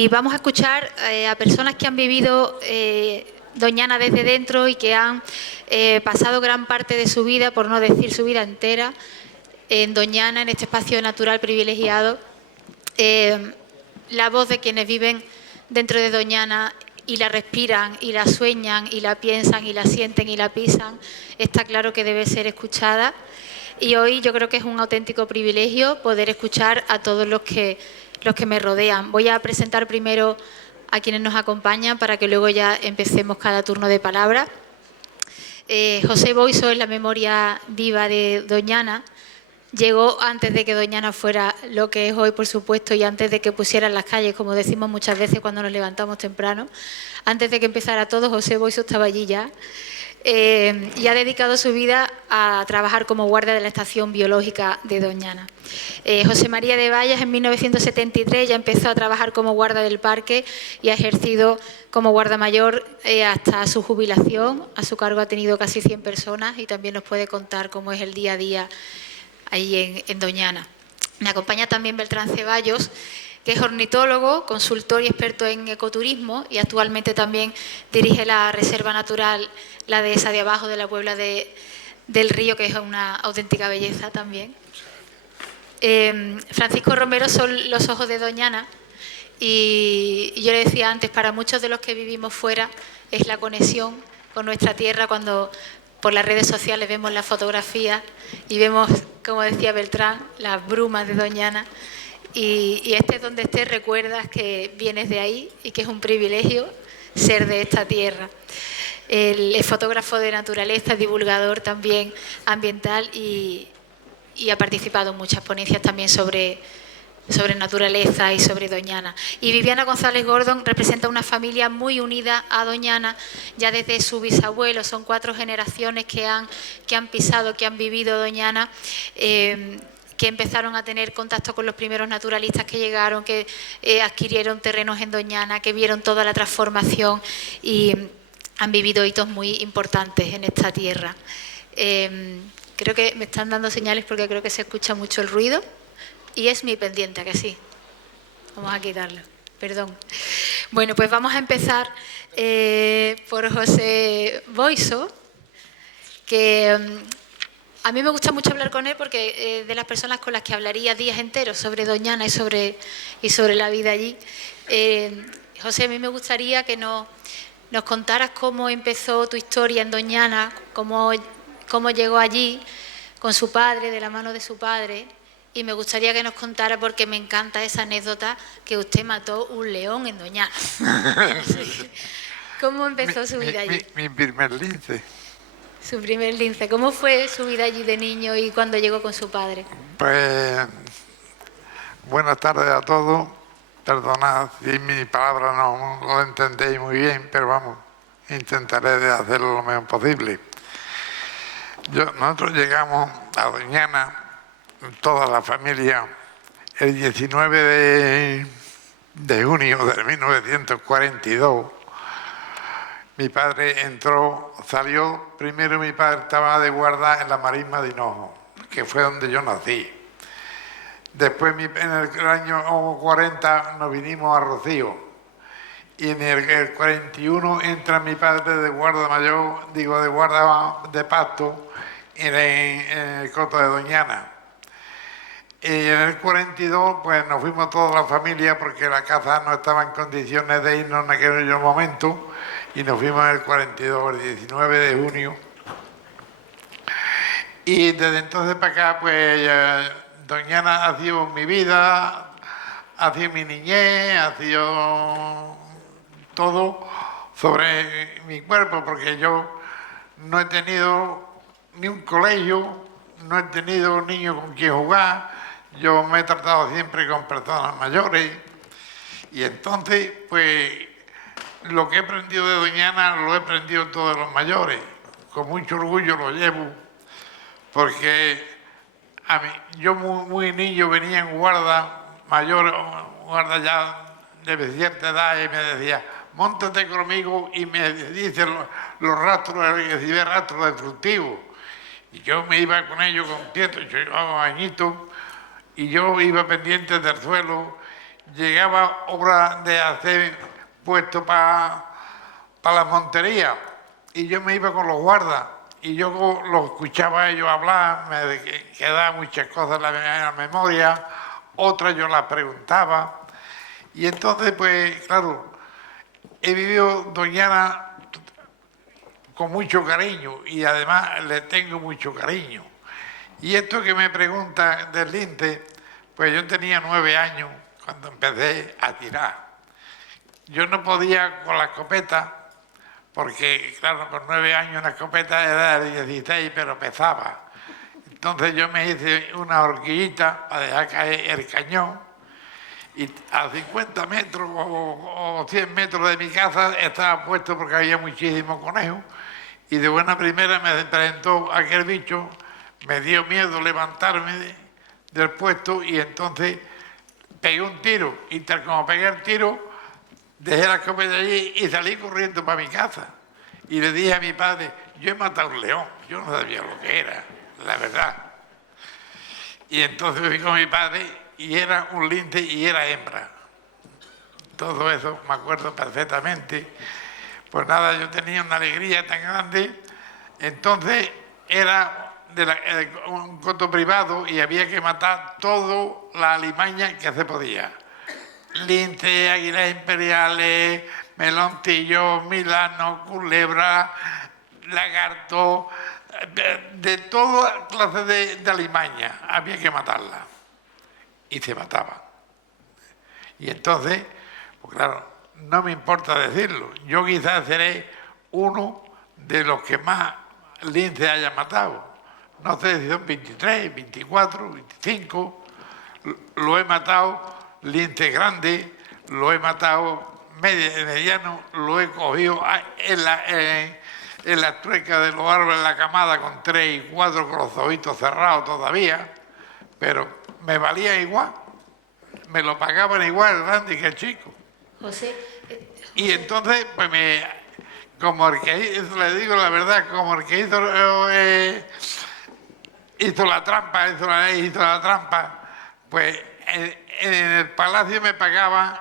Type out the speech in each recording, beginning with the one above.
Y vamos a escuchar a personas que han vivido Doñana desde dentro y que han pasado gran parte de su vida, por no decir su vida entera, en Doñana, en este espacio natural privilegiado. La voz de quienes viven dentro de Doñana y la respiran y la sueñan y la piensan y la sienten y la pisan, está claro que debe ser escuchada. Y hoy yo creo que es un auténtico privilegio poder escuchar a todos los que me rodean. Voy a presentar primero a quienes nos acompañan para que luego ya empecemos cada turno de palabra. José Boiso es la memoria viva de Doñana. Llegó antes de que Doñana fuera lo que es hoy, por supuesto, y antes de que pusieran las calles, como decimos muchas veces cuando nos levantamos temprano. Antes de que empezara todo, José Boiso estaba allí ya. Y ha dedicado su vida a trabajar como guardia de la estación biológica de Doñana. José María de Vallas en 1973 ya empezó a trabajar como guarda del parque y ha ejercido como guarda mayor hasta su jubilación. A su cargo ha tenido casi 100 personas y también nos puede contar cómo es el día a día ahí en Doñana. Me acompaña también Beltrán Ceballos, que es ornitólogo, consultor y experto en ecoturismo y actualmente también dirige la Reserva Natural, la dehesa de abajo de la Puebla del Río, que es una auténtica belleza también. Francisco Romero son los ojos de Doñana y yo le decía antes, para muchos de los que vivimos fuera es la conexión con nuestra tierra cuando por las redes sociales vemos las fotografías y vemos, como decía Beltrán, las brumas de Doñana. Y estés donde estés, recuerdas que vienes de ahí y que es un privilegio ser de esta tierra. Él es fotógrafo de naturaleza, divulgador también ambiental y ha participado en muchas ponencias también sobre naturaleza y sobre Doñana. Y Viviana González Gordon representa una familia muy unida a Doñana, ya desde su bisabuelo, son 4 generaciones que han pisado, que han vivido Doñana, que empezaron a tener contacto con los primeros naturalistas que llegaron, que adquirieron terrenos en Doñana, que vieron toda la transformación y han vivido hitos muy importantes en esta tierra. Creo que me están dando señales porque creo que se escucha mucho el ruido y es mi pendiente, ¿a que sí? Vamos a quitarlo, perdón. Bueno, pues vamos a empezar por José Boiso, que a mí me gusta mucho hablar con él porque de las personas con las que hablaría días enteros sobre Doñana y sobre la vida allí. José, a mí me gustaría que nos contaras cómo empezó tu historia en Doñana, cómo llegó allí con su padre, de la mano de su padre, y me gustaría que nos contara, porque me encanta esa anécdota, que usted mató un león en Doñana. ¿Cómo empezó su vida allí? Mi primer lince. Su primer lince. ¿Cómo fue su vida allí de niño y cuando llegó con su padre? Pues buenas tardes a todos. Perdonad si mi palabra no lo entendéis muy bien, pero vamos, intentaré de hacerlo lo mejor posible. Nosotros llegamos a Doñana, toda la familia, el 19 de junio de 1942. Mi padre salió, primero mi padre estaba de guarda en la Marisma de Hinojo, que fue donde yo nací. Después en el año 40 nos vinimos a Rocío y en el 41 entra mi padre de guarda mayor, de guarda de pasto en el coto de Doñana. Y en el 42 pues nos fuimos toda la familia porque la casa no estaba en condiciones de irnos en aquel momento y nos fuimos en el 42, el 19 de junio. Y desde entonces para acá pues Doñana ha sido mi vida, ha sido mi niñez, ha sido todo sobre mi cuerpo, porque yo no he tenido ni un colegio, no he tenido niños con quien jugar, yo me he tratado siempre con personas mayores y entonces pues lo que he aprendido de Doñana lo he aprendido todos los mayores, con mucho orgullo lo llevo, porque yo muy niño venía en guarda mayor, guarda ya de cierta edad y me decía, móntate conmigo y me dice los rastros, recibe rastros de fructivos. Y yo me iba con ellos con tieto, yo llevaba añitos y yo iba pendiente del suelo llegaba obra de hacer puesto para la montería y yo me iba con los guardas y yo los escuchaba a ellos hablar, me quedaban muchas cosas en la memoria, otras yo las preguntaba y entonces pues claro, he vivido Doñana con mucho cariño y además le tengo mucho cariño. Y esto que me pregunta del lince, pues yo tenía 9 años cuando empecé a tirar. Yo no podía con la escopeta, porque claro, con 9 años una escopeta era de 16, pero pesaba. Entonces yo me hice una horquillita para dejar caer el cañón y a 50 metros o 100 metros de mi casa estaba puesto porque había muchísimos conejos y de buena primera me presentó aquel bicho, me dio miedo levantarme del puesto y entonces pegué un tiro y tal como pegué el tiro dejé la escopeta allí y salí corriendo para mi casa y le dije a mi padre, yo he matado a un león, yo no sabía lo que era, la verdad. Y entonces fui con mi padre y era un lince y era hembra. Todo eso me acuerdo perfectamente. Pues nada, yo tenía una alegría tan grande. Entonces era un coto privado y había que matar toda la alimaña que se podía. Lince, águilas imperiales, meloncillo, milano, culebra, lagarto, de toda clase de alimaña había que matarla. Y se mataba. Y entonces, pues claro, no me importa decirlo. Yo quizás seré uno de los que más lince haya matado. No sé si son 23, 24, 25. Lo he matado lince grande, lo he matado mediano, lo he cogido en las truecas de los árboles, en la camada con 3 y 4 con los ojitos cerrados todavía, pero me valía igual, me lo pagaban igual el grande que el chico. José, Y entonces, pues como el que hizo, le digo la verdad, como el que hizo la trampa, hizo la trampa, pues en el palacio me pagaban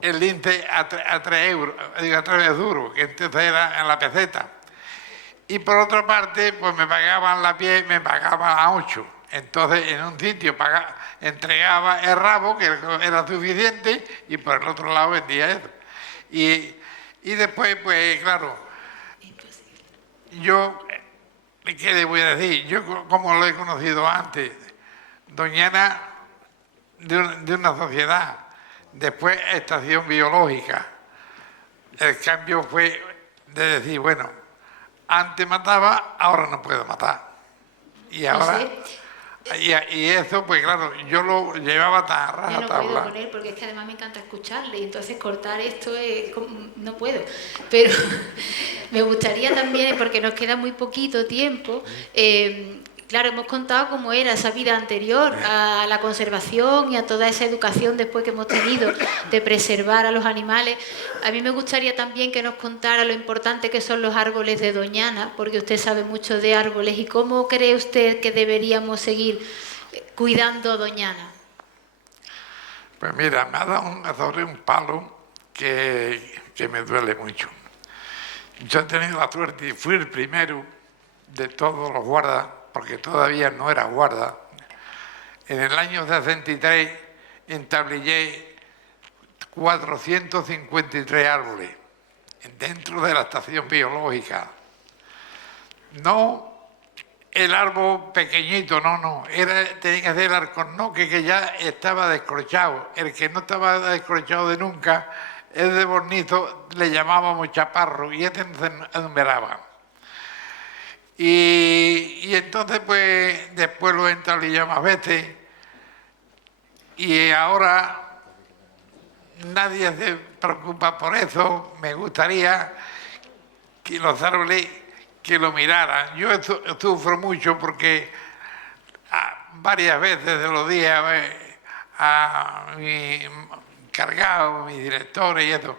el lince a 3 euros, digo, a 3 duros, que entonces era en la peseta. Y por otra parte, pues me pagaban la piel, me pagaban a 8. Entonces, en un sitio entregaba el rabo, que era suficiente, y por el otro lado vendía eso. Y después, pues claro, yo, ¿qué le voy a decir? Yo, como lo he conocido antes, Doñana de una sociedad, después estación biológica. El cambio fue de decir, bueno, antes mataba, ahora no puedo matar. Y ahora... Y eso, pues claro, yo lo llevaba tan a rajatabla. Yo no puedo poner, porque es que además me encanta escucharle, y entonces cortar esto no puedo. Pero me gustaría también, porque nos queda muy poquito tiempo, claro, hemos contado cómo era esa vida anterior a la conservación y a toda esa educación después que hemos tenido de preservar a los animales. A mí me gustaría también que nos contara lo importante que son los árboles de Doñana, porque usted sabe mucho de árboles. ¿Y cómo cree usted que deberíamos seguir cuidando Doñana? Pues mira, me ha dado sobre un palo que me duele mucho. Yo he tenido la suerte y fui el primero de todos los guardas, porque todavía no era guarda. En el año 63 entablillé 453 árboles dentro de la estación biológica. No el árbol pequeñito, no. Tenía que hacer el alcornoque que ya estaba descorchado. El que no estaba descorchado de nunca, el de Bornizo, le llamábamos chaparro y este no se enumeraba. Y entonces, pues, después lo he entablillado más veces y ahora nadie se preocupa por eso. Me gustaría que los árboles que lo miraran. Yo sufro mucho porque varias veces se lo dije a mi encargado, a mis directores y eso.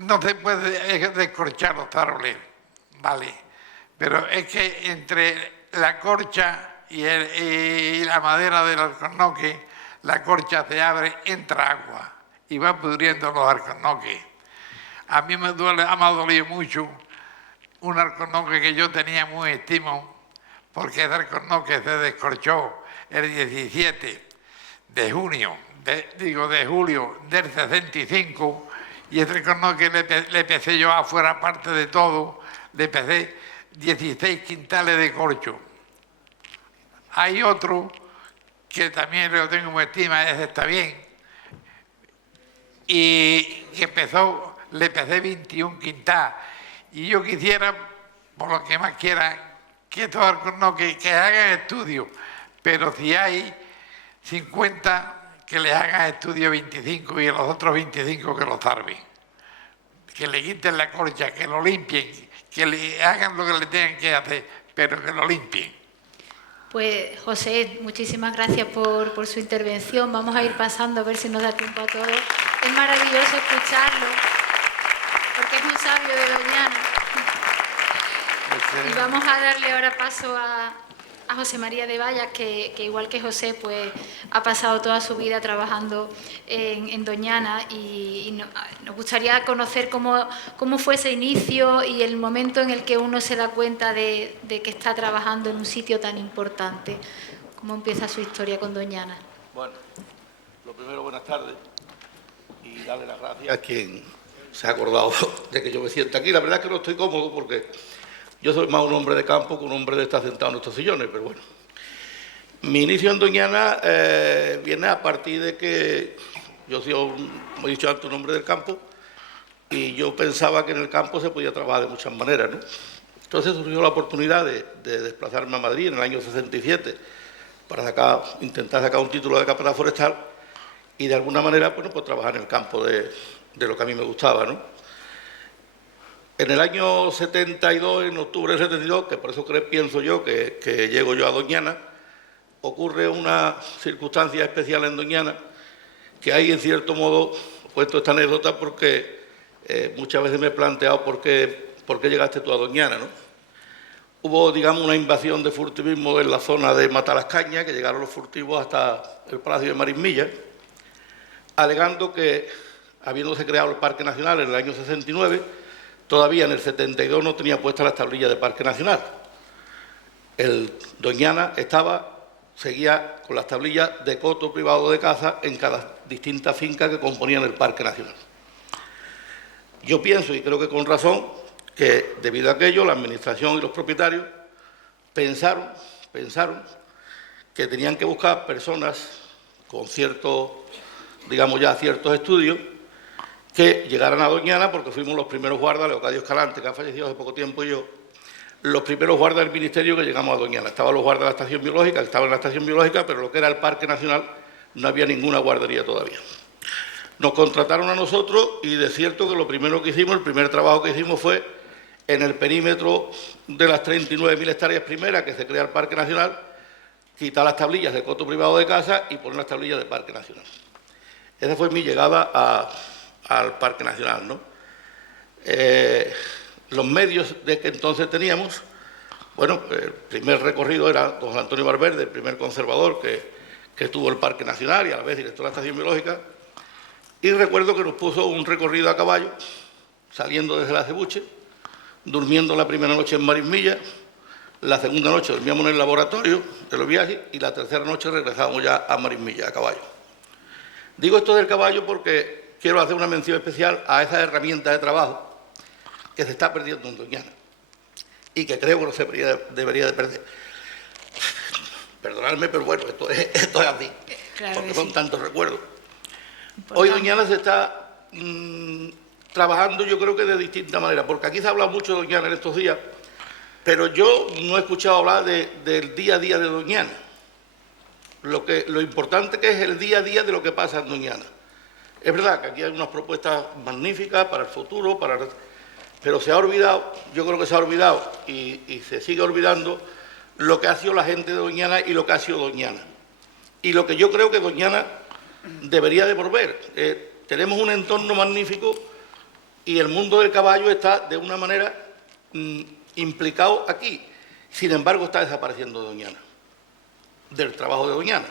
No se puede descorchar los árboles, ¿vale? Pero es que entre la corcha y la madera del alcornoque, la corcha se abre, entra agua y va pudriendo los alcornoques. A mí me ha dolido mucho un alcornoque que yo tenía muy estimado, porque ese alcornoque se descorchó el 17 de junio, de julio del 65, y ese alcornoque le pesé yo afuera, aparte de todo, le pesé 16 quintales de corcho. Hay otro que también lo tengo muy estima, ese está bien, y que le pesé 21 quintales. Y yo quisiera, por lo que más quiera, que estos alcornoques que hagan estudios, pero si hay 50, que les hagan estudio 25 y los otros 25 que lo salven. Que le quiten la corcha, que lo limpien, que le hagan lo que le tengan que hacer, pero que lo limpien. Pues José, muchísimas gracias por su intervención. Vamos a ir pasando a ver si nos da tiempo a todos. Es maravilloso escucharlo, porque es un sabio de Doñana. Y vamos a darle ahora paso a José María de Vallas, que igual que José, pues ha pasado toda su vida trabajando en Doñana, y nos gustaría conocer cómo fue ese inicio y el momento en el que uno se da cuenta de que está trabajando en un sitio tan importante. ¿Cómo empieza su historia con Doñana? Bueno, lo primero, buenas tardes, y darle las gracias a quien se ha acordado de que yo me sienta aquí. La verdad es que no estoy cómodo porque yo soy más un hombre de campo que un hombre de estar sentado en estos sillones, pero bueno. Mi inicio en Doñana viene a partir de que yo soy, como he dicho antes, un hombre del campo, y yo pensaba que en el campo se podía trabajar de muchas maneras, ¿no? Entonces surgió la oportunidad de desplazarme a Madrid en el año 67 para intentar sacar un título de capataz forestal y de alguna manera, bueno, pues trabajar en el campo de lo que a mí me gustaba, ¿no? En el año 72, en octubre del 72, que por eso pienso yo que llego yo a Doñana, ocurre una circunstancia especial en Doñana, que hay en cierto modo, cuento esta anécdota porque muchas veces me he planteado por qué llegaste tú a Doñana, ¿no? Hubo, digamos, una invasión de furtivismo en la zona de Matalascaña, que llegaron los furtivos hasta el Palacio de Marismilla, alegando que, habiéndose creado el Parque Nacional en el año 69, todavía en el 72 no tenía puesta las tablillas de Parque Nacional. El Doñana seguía con las tablillas de coto privado de caza en cada distinta finca que componían el Parque Nacional. Yo pienso, y creo que con razón, que debido a aquello la administración y los propietarios pensaron que tenían que buscar personas con ciertos estudios que llegaran a Doñana, porque fuimos los primeros guardas, Leocadio Escalante, que ha fallecido hace poco tiempo, y yo, los primeros guardas del Ministerio que llegamos a Doñana. Estaban los guardas de la estación biológica, que estaban en la estación biológica, pero lo que era el Parque Nacional no había ninguna guardería todavía. Nos contrataron a nosotros y de cierto que lo primero que hicimos, el primer trabajo que hicimos fue en el perímetro de las 39.000 hectáreas primeras que se crea el Parque Nacional, quitar las tablillas de coto privado de casa y poner las tablillas de Parque Nacional. Esa fue mi llegada al Parque Nacional, ¿no? Los medios de que entonces teníamos, bueno, el primer recorrido era don Juan Antonio Valverde, el primer conservador que tuvo el Parque Nacional y a la vez director de la estación biológica, y recuerdo que nos puso un recorrido a caballo, saliendo desde la Cebuche, durmiendo la primera noche en Marismilla, la segunda noche dormíamos en el laboratorio de los viajes y la tercera noche regresábamos ya a Marismilla, a caballo. Digo esto del caballo porque quiero hacer una mención especial a esa herramienta de trabajo que se está perdiendo en Doñana y que creo que no se debería de perder. Perdonadme, pero bueno, esto es así, claro, porque son tantos recuerdos. Hoy Doñana se está trabajando, yo creo que de distinta manera, porque aquí se ha hablado mucho de Doñana en estos días, pero yo no he escuchado hablar del día a día de Doñana. Lo importante que es el día a día de lo que pasa en Doñana. Es verdad que aquí hay unas propuestas magníficas para el futuro, pero se ha olvidado, yo creo que se ha olvidado y se sigue olvidando lo que ha sido la gente de Doñana y lo que ha sido Doñana. Y lo que yo creo que Doñana debería de volver. Tenemos un entorno magnífico y el mundo del caballo está de una manera implicado aquí. Sin embargo, está desapareciendo Doñana, del trabajo de Doñana.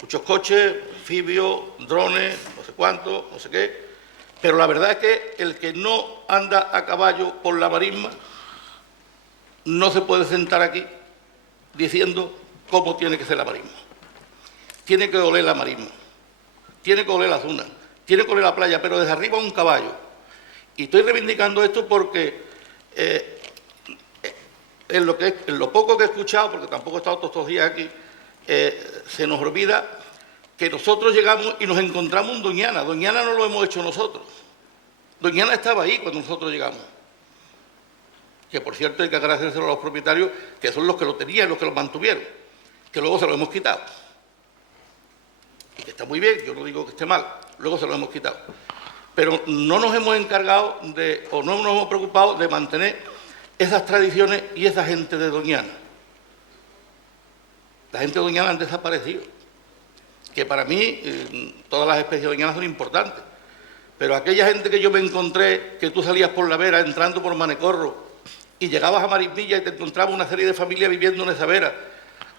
muchos coches, anfibios, drones, no sé cuánto, no sé qué, pero la verdad es que el que no anda a caballo por la marisma no se puede sentar aquí diciendo cómo tiene que ser la marisma. Tiene que oler la marisma, tiene que oler la zona, tiene que oler la playa, pero desde arriba un caballo. Y estoy reivindicando esto porque en lo poco que he escuchado, porque tampoco he estado todos estos días aquí, se nos olvida que nosotros llegamos y nos encontramos un Doñana. Doñana no lo hemos hecho nosotros. Doñana estaba ahí cuando nosotros llegamos. Que, por cierto, hay que agradecérselo a los propietarios, que son los que lo tenían, los que lo mantuvieron, que luego se lo hemos quitado. Y que está muy bien, yo no digo que esté mal, luego se lo hemos quitado. Pero no nos hemos encargado o no nos hemos preocupado de mantener esas tradiciones y esa gente de Doñana. La gente de Doñana han desaparecido. Que para mí todas las especies de Doñana son importantes. Pero aquella gente que yo me encontré, que tú salías por la vera, entrando por Manecorro, y llegabas a Marismilla y te encontrabas una serie de familias viviendo en esa vera,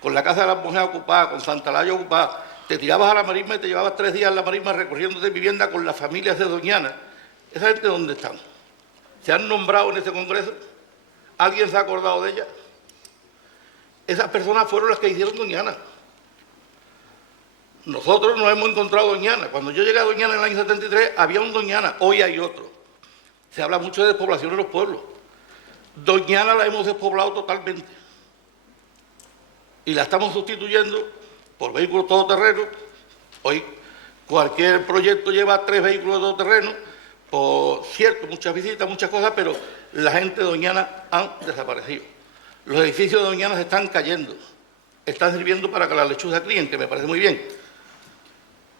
con la casa de las mujeres ocupada, con Santa Laya ocupada, te tirabas a la marisma y te llevabas 3 días en la marisma recorriéndote vivienda con las familias de Doñana. ¿Esa gente dónde están? ¿Se han nombrado en este congreso? ¿Alguien se ha acordado de ellas? Esas personas fueron las que hicieron Doñana. Nosotros nos hemos encontrado Doñana. Cuando yo llegué a Doñana en el año 73, había un Doñana, hoy hay otro. Se habla mucho de despoblación en los pueblos. Doñana la hemos despoblado totalmente. Y la estamos sustituyendo por vehículos todoterrenos. Hoy cualquier proyecto lleva 3 vehículos todoterrenos, por cierto, muchas visitas, muchas cosas, pero la gente de Doñana han desaparecido. Los edificios de Doñana se están cayendo. Están sirviendo para que las lechuzas críen, que me parece muy bien.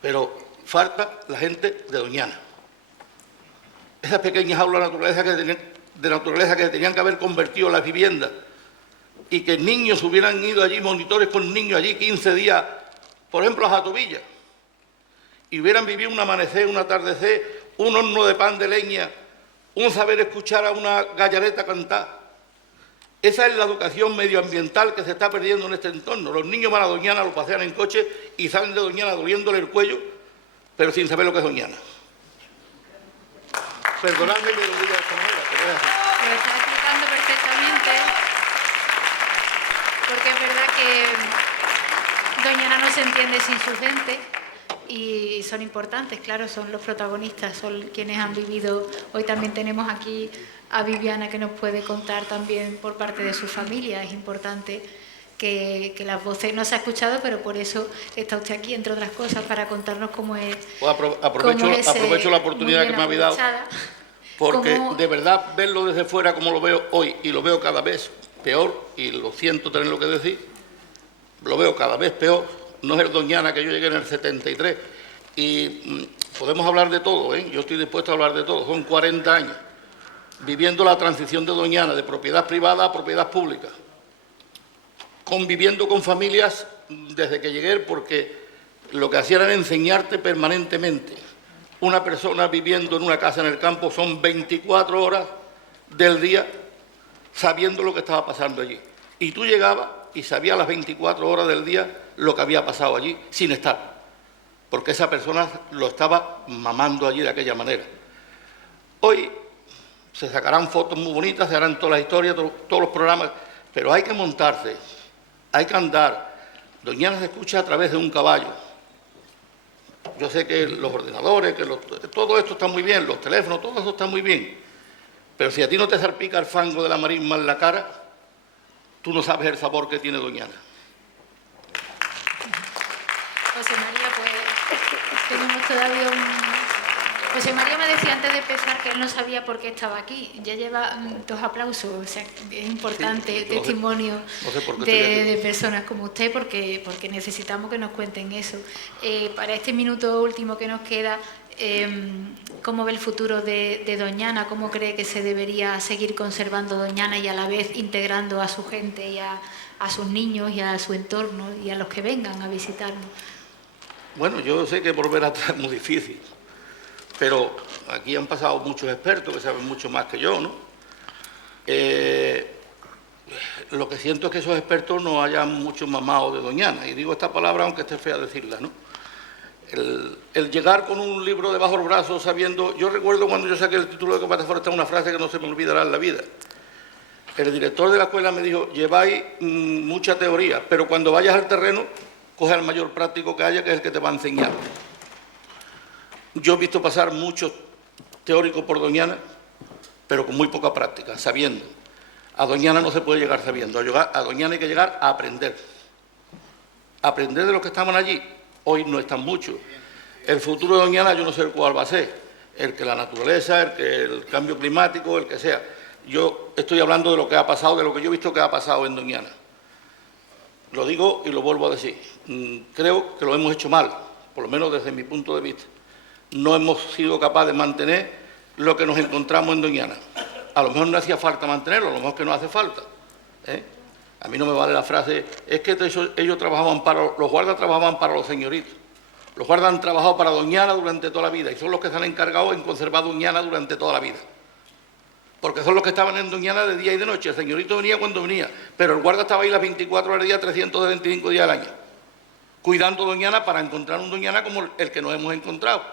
Pero falta la gente de Doñana. Esas pequeñas aulas de naturaleza que tenían que haber convertido en las viviendas y que niños hubieran ido allí, monitores con niños allí 15 días, por ejemplo, a Jatobilla, y hubieran vivido un amanecer, un atardecer, un horno de pan de leña, un saber escuchar a una gallareta cantar. Esa es la educación medioambiental que se está perdiendo en este entorno. Los niños van a Doñana, los pasean en coche y salen de Doñana doliéndole el cuello, pero sin saber lo que es Doñana. Perdonadme que lo diga de esta manera, pero es así. Lo está explicando perfectamente, porque es verdad que Doñana no se entiende sin su gente y son importantes, claro, son los protagonistas, son quienes han vivido. Hoy también tenemos aquí a Viviana, que nos puede contar también por parte de su familia. Es importante que las voces no se ha escuchado, pero por eso está usted aquí, entre otras cosas, para contarnos cómo es. Pues aprovecho la oportunidad que me habéis dado, porque de verdad verlo desde fuera como lo veo hoy, y lo veo cada vez peor, y lo siento tener lo que decir, lo veo cada vez peor. No es el Doñana que yo llegué en el 73, y podemos hablar de todo, ¿eh? Yo estoy dispuesto a hablar de todo. Son 40 años viviendo la transición de Doñana de propiedad privada a propiedad pública, conviviendo con familias desde que llegué, porque lo que hacían era enseñarte permanentemente. Una persona viviendo en una casa en el campo son 24 horas del día sabiendo lo que estaba pasando allí. Y tú llegabas y sabías las 24 horas del día lo que había pasado allí sin estar, porque esa persona lo estaba mamando allí de aquella manera. Hoy se sacarán fotos muy bonitas, se harán todas las historias, todos los programas, pero hay que montarse, hay que andar. Doñana se escucha a través de un caballo. Yo sé que los ordenadores, todo esto está muy bien, los teléfonos, todo eso está muy bien, pero si a ti no te salpica el fango de la marisma en la cara, tú no sabes el sabor que tiene Doñana. José María, pues tenemos todavía un... José María me decía antes de empezar que él no sabía por qué estaba aquí. Ya lleva 2 aplausos, o sea, es importante el testimonio de personas como usted, porque necesitamos que nos cuenten eso. Para este minuto último que nos queda, ¿cómo ve el futuro de Doñana? ¿Cómo cree que se debería seguir conservando Doñana y a la vez integrando a su gente y a sus niños y a su entorno y a los que vengan a visitarnos? Bueno, yo sé que volver atrás es muy difícil, pero aquí han pasado muchos expertos que saben mucho más que yo, ¿no? lo que siento es que esos expertos no hayan mucho mamado de Doñana. Y digo esta palabra aunque esté fea decirla, ¿no? El llegar con un libro debajo del brazo sabiendo... Yo recuerdo cuando yo saqué el título de Combate Forestal una frase que no se me olvidará en la vida. El director de la escuela me dijo, lleváis mucha teoría, pero cuando vayas al terreno, coge al mayor práctico que haya, que es el que te va a enseñar. Yo he visto pasar muchos teóricos por Doñana, pero con muy poca práctica, sabiendo. A Doñana no se puede llegar sabiendo, a Doñana hay que llegar a aprender. Aprender de los que estaban allí. Hoy no están muchos. El futuro de Doñana yo no sé cuál va a ser. El que la naturaleza, el que el cambio climático, el que sea. Yo estoy hablando de lo que ha pasado, de lo que yo he visto que ha pasado en Doñana. Lo digo y lo vuelvo a decir. Creo que lo hemos hecho mal, por lo menos desde mi punto de vista. No hemos sido capaces de mantener lo que nos encontramos en Doñana. A lo mejor no hacía falta mantenerlo, a lo mejor que no hace falta. A mí no me vale la frase, es que ellos trabajaban los guardas trabajaban para los señoritos. Los guardas han trabajado para Doñana durante toda la vida y son los que se han encargado en conservar Doñana durante toda la vida. Porque son los que estaban en Doñana de día y de noche. El señorito venía cuando venía, pero el guarda estaba ahí las 24 horas del día, 325 días al año, cuidando Doñana para encontrar un Doñana como el que nos hemos encontrado.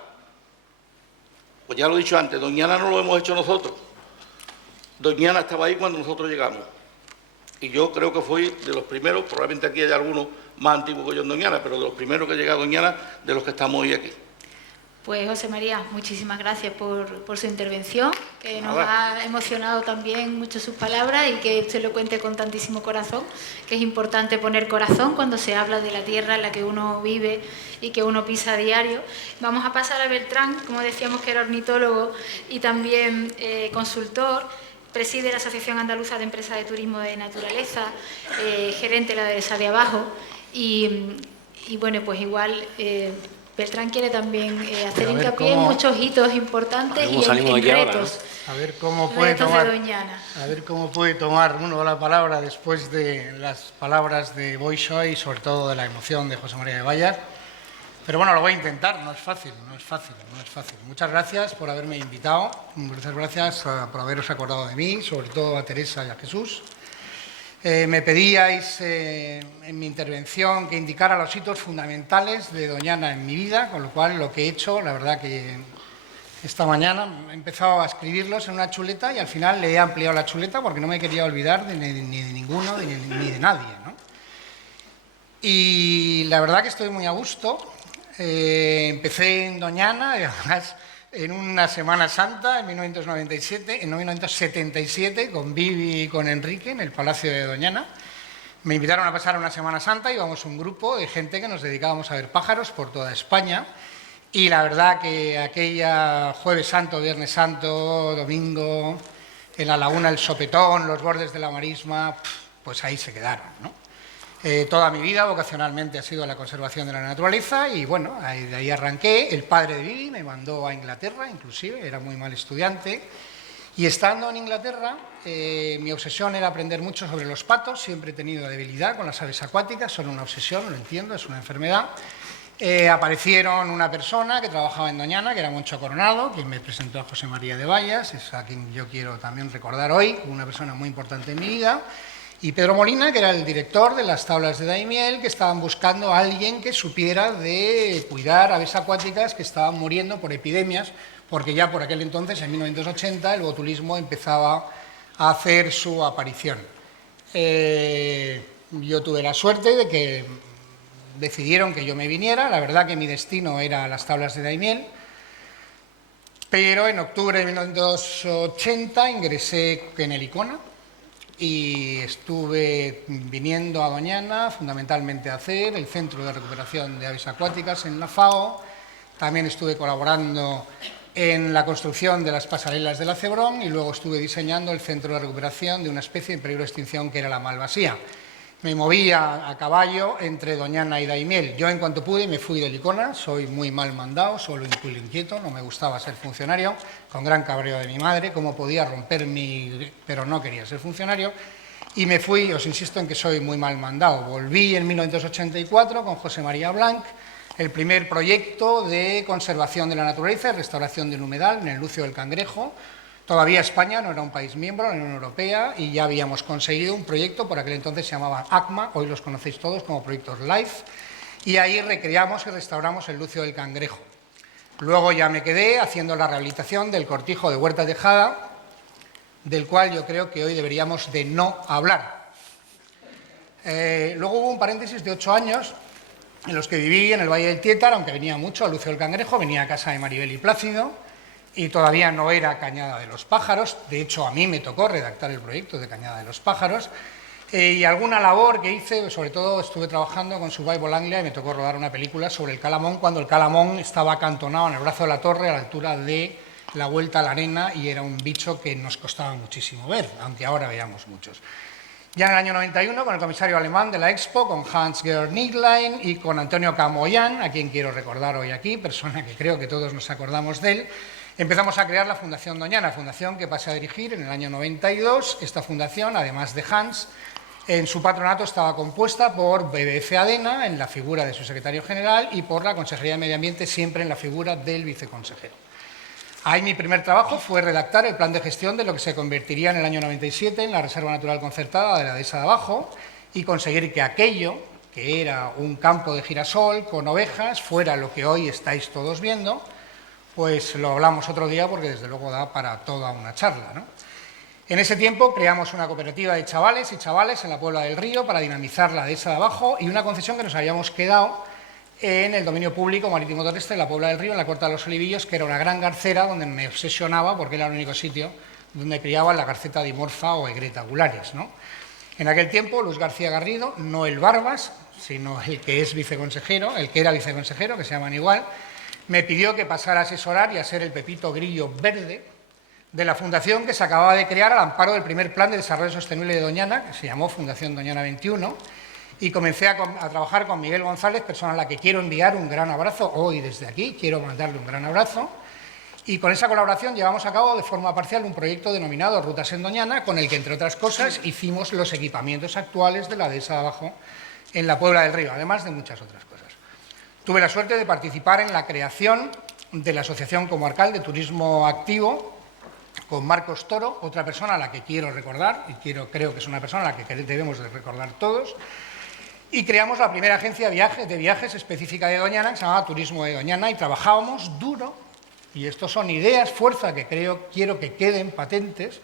Pues ya lo he dicho antes, Doñana no lo hemos hecho nosotros. Doñana estaba ahí cuando nosotros llegamos. Y yo creo que fui de los primeros, probablemente aquí hay algunos más antiguos que yo en Doñana, pero de los primeros que llegué a Doñana, de los que estamos hoy aquí. Pues José María, muchísimas gracias por su intervención, que nos ha emocionado también mucho sus palabras y que usted lo cuente con tantísimo corazón, que es importante poner corazón cuando se habla de la tierra en la que uno vive y que uno pisa a diario. Vamos a pasar a Beltrán, como decíamos que era ornitólogo y también consultor. Preside la Asociación Andaluza de Empresas de Turismo de Naturaleza, gerente de la de Sade Abajo y bueno, pues igual Beltrán quiere también hacer hincapié en muchos hitos importantes y en retos. A ver cómo puede tomar uno la palabra después de las palabras de Boixoy y sobre todo de la emoción de José María de Vallas. Pero bueno, lo voy a intentar, no es fácil. Muchas gracias por haberme invitado, muchas gracias por haberos acordado de mí, sobre todo a Teresa y a Jesús. Me pedíais en mi intervención que indicara los hitos fundamentales de Doñana en mi vida, con lo cual lo que he hecho, la verdad que esta mañana he empezado a escribirlos en una chuleta y al final le he ampliado la chuleta porque no me quería olvidar ni de ninguno ni de nadie, ¿no? Y la verdad que estoy muy a gusto. Empecé en Doñana, y además en una Semana Santa en 1977, con Vivi y con Enrique en el Palacio de Doñana. Me invitaron a pasar una Semana Santa, íbamos un grupo de gente que nos dedicábamos a ver pájaros por toda España y la verdad que aquella Jueves Santo, Viernes Santo, Domingo, en la Laguna El Sopetón, los bordes de la Marisma, pues ahí se quedaron, ¿no? Toda mi vida vocacionalmente ha sido la conservación de la naturaleza y bueno, de ahí arranqué. El padre de Vivi me mandó a Inglaterra, inclusive, era muy mal estudiante. Y estando en Inglaterra, mi obsesión era aprender mucho sobre los patos. Siempre he tenido debilidad con las aves acuáticas, son una obsesión, lo entiendo, es una enfermedad. Aparecieron una persona que trabajaba en Doñana, que era Moncho Coronado, quien me presentó a José María de Vallas, es a quien yo quiero también recordar hoy, una persona muy importante en mi vida. Y Pedro Molina, que era el director de las tablas de Daimiel, que estaban buscando a alguien que supiera de cuidar aves acuáticas que estaban muriendo por epidemias, porque ya por aquel entonces, en 1980, el botulismo empezaba a hacer su aparición. Yo tuve la suerte de que decidieron que yo me viniera, la verdad que mi destino era las tablas de Daimiel, pero en octubre de 1980 ingresé en el ICONA, y estuve viniendo a Doñana fundamentalmente a hacer el Centro de Recuperación de Aves Acuáticas en la FAO. También estuve colaborando en la construcción de las pasarelas del Acebrón y luego estuve diseñando el Centro de Recuperación de una especie en peligro de extinción que era la malvasía. Me movía a caballo entre Doñana y Daimiel. Yo en cuanto pude me fui del ICONA, soy muy mal mandado, solo un culo inquieto, no me gustaba ser funcionario, con gran cabreo de mi madre, cómo podía romper pero no quería ser funcionario, y me fui, os insisto en que soy muy mal mandado. Volví en 1984 con José María Blanc, el primer proyecto de conservación de la naturaleza y restauración del humedal en el Lucio del Cangrejo. Todavía España no era un país miembro de la Unión Europea y ya habíamos conseguido un proyecto, por aquel entonces se llamaba ACMA, hoy los conocéis todos como proyectos LIFE, y ahí recreamos y restauramos el Lucio del Cangrejo. Luego ya me quedé haciendo la rehabilitación del cortijo de Huerta Tejada, del cual yo creo que hoy deberíamos de no hablar. Luego hubo un paréntesis de 8 años en los que viví en el Valle del Tietar, aunque venía mucho a Lucio del Cangrejo, venía a casa de Maribel y Plácido, y todavía no era Cañada de los Pájaros. De hecho, a mí me tocó redactar el proyecto de Cañada de los Pájaros, y alguna labor que hice, sobre todo estuve trabajando con Survival Anglia y me tocó rodar una película sobre el calamón, cuando el calamón estaba acantonado en el brazo de la torre a la altura de la Vuelta a la Arena, y era un bicho que nos costaba muchísimo ver, aunque ahora veamos muchos. Ya en el año 91, con el comisario alemán de la Expo, con Hans-Gerd Niglein y con Antonio Camoyán, a quien quiero recordar hoy aquí, persona que creo que todos nos acordamos de él, empezamos a crear la Fundación Doñana, fundación que pasé a dirigir en el año 92. Esta fundación, además de Hans, en su patronato estaba compuesta por BBF Adena, en la figura de su secretario general, y por la Consejería de Medio Ambiente, siempre en la figura del viceconsejero. Ahí mi primer trabajo fue redactar el plan de gestión de lo que se convertiría en el año 97 en la Reserva Natural Concertada de la Dehesa de Abajo, y conseguir que aquello, que era un campo de girasol con ovejas, fuera lo que hoy estáis todos viendo. Pues lo hablamos otro día porque desde luego da para toda una charla, ¿no? En ese tiempo creamos una cooperativa de chavales y chavales en la Puebla del Río para dinamizar la Dehesa de Abajo, y una concesión que nos habíamos quedado en el dominio público marítimo terrestre de la Puebla del Río, en la Corta de los Olivillos, que era una gran garcera donde me obsesionaba porque era el único sitio donde criaban la garceta dimorfa o egreta gulares, ¿no? En aquel tiempo, Luis García Garrido, no el Barbas, sino el que es viceconsejero, el que era viceconsejero, que se llaman igual, me pidió que pasara a asesorar y a ser el Pepito Grillo verde de la fundación que se acababa de crear al amparo del primer Plan de Desarrollo Sostenible de Doñana, que se llamó Fundación Doñana 21, y comencé a trabajar con Miguel González, persona a la que quiero enviar un gran abrazo. Hoy desde aquí quiero mandarle un gran abrazo, y con esa colaboración llevamos a cabo de forma parcial un proyecto denominado Rutas en Doñana, con el que, entre otras cosas, hicimos los equipamientos actuales de la Dehesa de Abajo en la Puebla del Río, además de muchas otras cosas. Tuve la suerte de participar en la creación de la Asociación Comarcal de Turismo Activo con Marcos Toro, otra persona a la que quiero recordar, y creo que es una persona a la que debemos de recordar todos, y creamos la primera agencia de viajes específica de Doñana, que se llamaba Turismo de Doñana, y trabajábamos duro, y estos son ideas, fuerza, que quiero que queden patentes,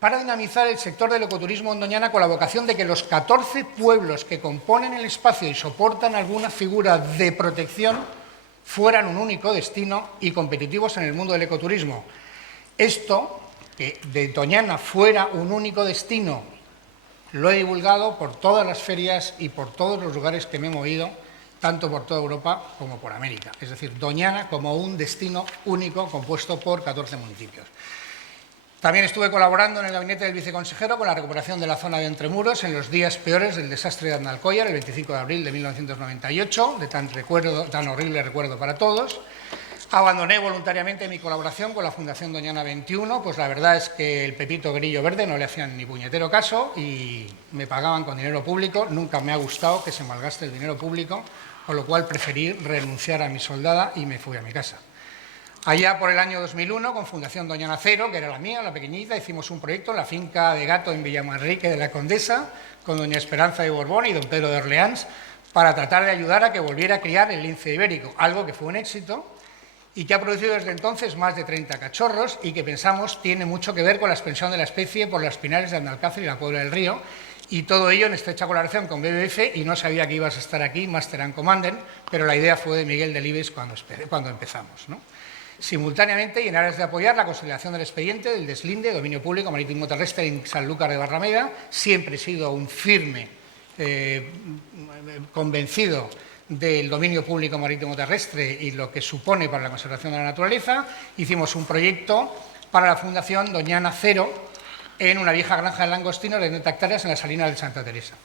para dinamizar el sector del ecoturismo en Doñana, con la vocación de que los 14 pueblos que componen el espacio y soportan alguna figura de protección fueran un único destino y competitivos en el mundo del ecoturismo. Esto, que de Doñana fuera un único destino, lo he divulgado por todas las ferias y por todos los lugares que me he movido, tanto por toda Europa como por América. Es decir, Doñana como un destino único compuesto por 14 municipios. También estuve colaborando en el gabinete del viceconsejero con la recuperación de la zona de Entremuros en los días peores del desastre de Andalcollar, el 25 de abril de 1998, de tan horrible recuerdo para todos. Abandoné voluntariamente mi colaboración con la Fundación Doñana 21, pues la verdad es que el Pepito Grillo verde no le hacían ni puñetero caso y me pagaban con dinero público. Nunca me ha gustado que se malgaste el dinero público, con lo cual preferí renunciar a mi soldada y me fui a mi casa. Allá por el año 2001, con Fundación Doñana Cero, que era la mía, la pequeñita, hicimos un proyecto en la finca de Gato en Villamanrique de la Condesa, con doña Esperanza de Borbón y don Pedro de Orleans, para tratar de ayudar a que volviera a criar el lince ibérico, algo que fue un éxito y que ha producido desde entonces más de 30 cachorros y que pensamos tiene mucho que ver con la expansión de la especie por las pinares de Andalcácer y la Puebla del Río, y todo ello en estrecha colaboración con BBF, y no sabía que ibas a estar aquí, Master and Commander, pero la idea fue de Miguel Delibes cuando empezamos, ¿no? Simultáneamente, y en aras de apoyar la consolidación del expediente del deslinde de dominio público marítimo terrestre en Sanlúcar de Barrameda, siempre he sido un firme convencido del dominio público marítimo terrestre y lo que supone para la conservación de la naturaleza. Hicimos un proyecto para la Fundación Doñana Cero en una vieja granja de langostinos de 30 hectáreas en la Salina de Santa Teresa.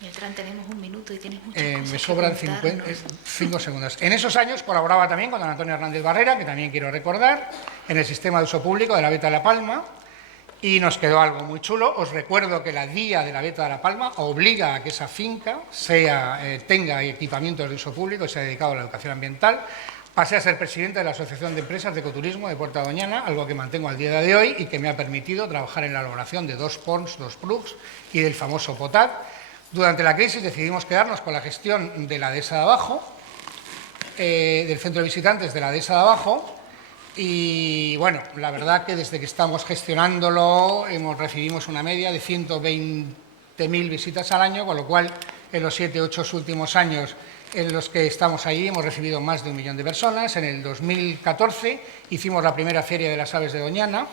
Beltrán, tenemos un minuto y tienes muchas cosas me sobran 5 segundos. En esos años colaboraba también con don Antonio Hernández Barrera, que también quiero recordar, en el sistema de uso público de la Veta de la Palma, y nos quedó algo muy chulo. Os recuerdo que la Día de la Veta de la Palma obliga a que esa finca tenga equipamientos de uso público y sea dedicado a la educación ambiental. Pasé a ser presidente de la Asociación de Empresas de Ecoturismo de Puerta Doñana, algo que mantengo al día de hoy y que me ha permitido trabajar en la elaboración de 2 ponts, 2 plugs y del famoso POTAD. Durante la crisis decidimos quedarnos con la gestión de la dehesa de abajo, del centro de visitantes de la dehesa de abajo, y bueno, la verdad que desde que estamos gestionándolo recibimos una media de 120.000 visitas al año, con lo cual en los 7 u 8 últimos años en los que estamos ahí hemos recibido más de 1 millón de personas. En el 2014 hicimos la primera Feria de las Aves de Doñana.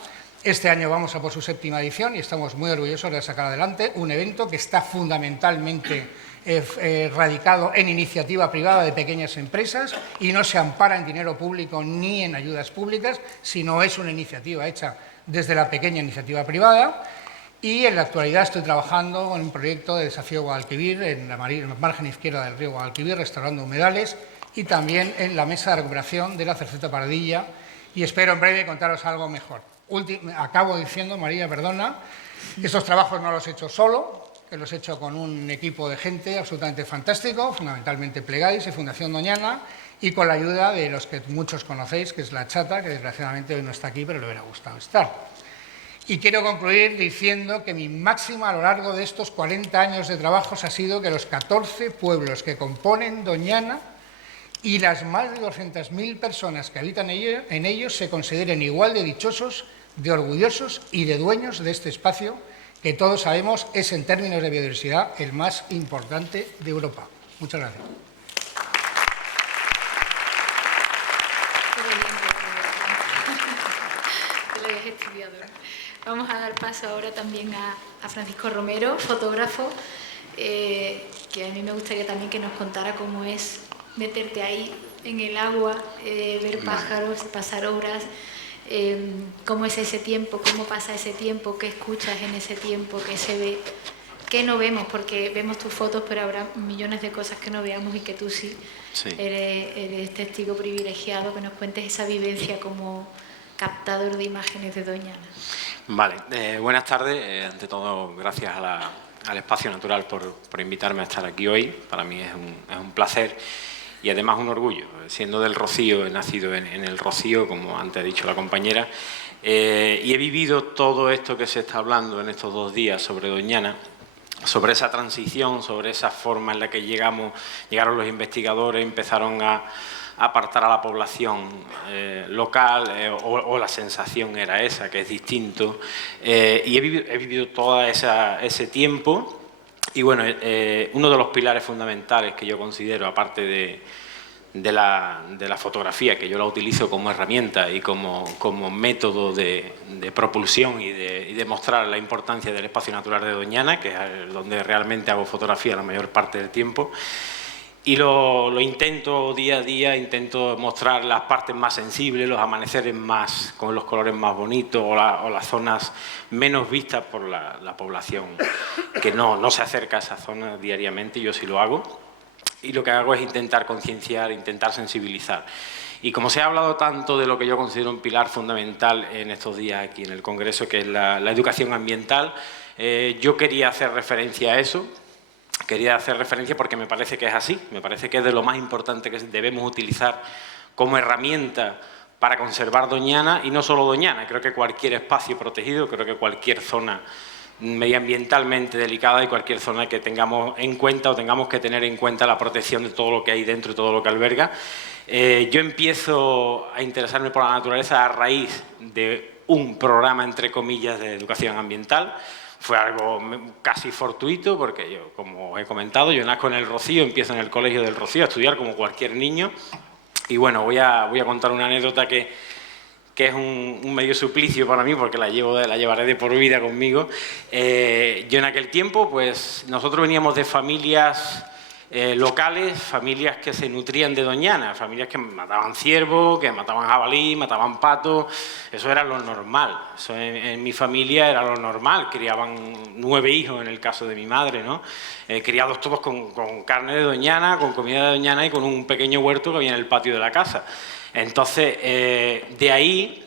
Este año vamos a por su 7ª edición y estamos muy orgullosos de sacar adelante un evento que está fundamentalmente radicado en iniciativa privada de pequeñas empresas y no se ampara en dinero público ni en ayudas públicas, sino es una iniciativa hecha desde la pequeña iniciativa privada. Y en la actualidad estoy trabajando en un proyecto de Desafío Guadalquivir, en la margen izquierda del río Guadalquivir, restaurando humedales, y también en la mesa de recuperación de la Cerceta Pardilla, y espero en breve contaros algo mejor. Acabo diciendo, María, perdona, estos trabajos no los he hecho solo, que los he hecho con un equipo de gente absolutamente fantástico, fundamentalmente Plegais y Fundación Doñana, y con la ayuda de los que muchos conocéis, que es la Chata, que desgraciadamente hoy no está aquí, pero le hubiera gustado estar. Y quiero concluir diciendo que mi máxima a lo largo de estos 40 años de trabajos ha sido que los 14 pueblos que componen Doñana y las más de 200.000 personas que habitan en ellos se consideren igual de dichosos, de orgullosos y de dueños de este espacio que todos sabemos es, en términos de biodiversidad, el más importante de Europa. Muchas gracias. Vamos a dar paso ahora también a Francisco Romero, fotógrafo, que a mí me gustaría también que nos contara cómo es meterte ahí en el agua, ver pájaros, pasar horas, cómo es ese tiempo, cómo pasa ese tiempo, qué escuchas en ese tiempo, qué se ve, qué no vemos, porque vemos tus fotos, pero habrá millones de cosas que no veamos y que tú sí. Eres testigo privilegiado, que nos cuentes esa vivencia como captador de imágenes de Doñana. Vale, buenas tardes. Ante todo, gracias al Espacio Natural por invitarme a estar aquí hoy. Para mí es un placer y además un orgullo. Siendo del Rocío, he nacido en el Rocío, como antes ha dicho la compañera, y he vivido todo esto que se está hablando en estos 2 días sobre Doñana, sobre esa transición, sobre esa forma en la que llegaron los investigadores, empezaron a apartar a la población local, o la sensación era esa, que es distinto, y he vivido todo ese tiempo. Y bueno, uno de los pilares fundamentales que yo considero, aparte de la fotografía, que yo la utilizo como herramienta y como método de propulsión y de mostrar la importancia del espacio natural de Doñana, que es donde realmente hago fotografía la mayor parte del tiempo. Y lo intento día a día, intento mostrar las partes más sensibles, los amaneceres con los colores más bonitos, o las zonas menos vistas por la población, que no se acerca a esa zona diariamente. Yo sí lo hago. Y lo que hago es intentar concienciar, intentar sensibilizar. Y como se ha hablado tanto de lo que yo considero un pilar fundamental en estos días aquí en el Congreso, que es la educación ambiental, yo quería hacer referencia a eso. Quería hacer referencia porque me parece que es así, me parece que es de lo más importante que debemos utilizar como herramienta para conservar Doñana, y no solo Doñana, creo que cualquier espacio protegido, creo que cualquier zona medioambientalmente delicada y cualquier zona que tengamos en cuenta o tengamos que tener en cuenta la protección de todo lo que hay dentro y todo lo que alberga. Yo empiezo a interesarme por la naturaleza a raíz de un programa, entre comillas, de educación ambiental. Fue algo casi fortuito porque yo, como os he comentado, yo nazco en el Rocío, empiezo en el Colegio del Rocío a estudiar como cualquier niño. Y bueno, voy a contar una anécdota que es un medio suplicio para mí, porque la llevaré de por vida conmigo. Yo en aquel tiempo, pues nosotros veníamos de familias locales, familias que se nutrían de Doñana, familias que mataban ciervo, que mataban jabalí, mataban pato. Eso era lo normal, eso en mi familia era lo normal. Criaban 9 hijos en el caso de mi madre, ¿no? Criados todos con carne de Doñana, con comida de Doñana y con un pequeño huerto que había en el patio de la casa. Entonces, de ahí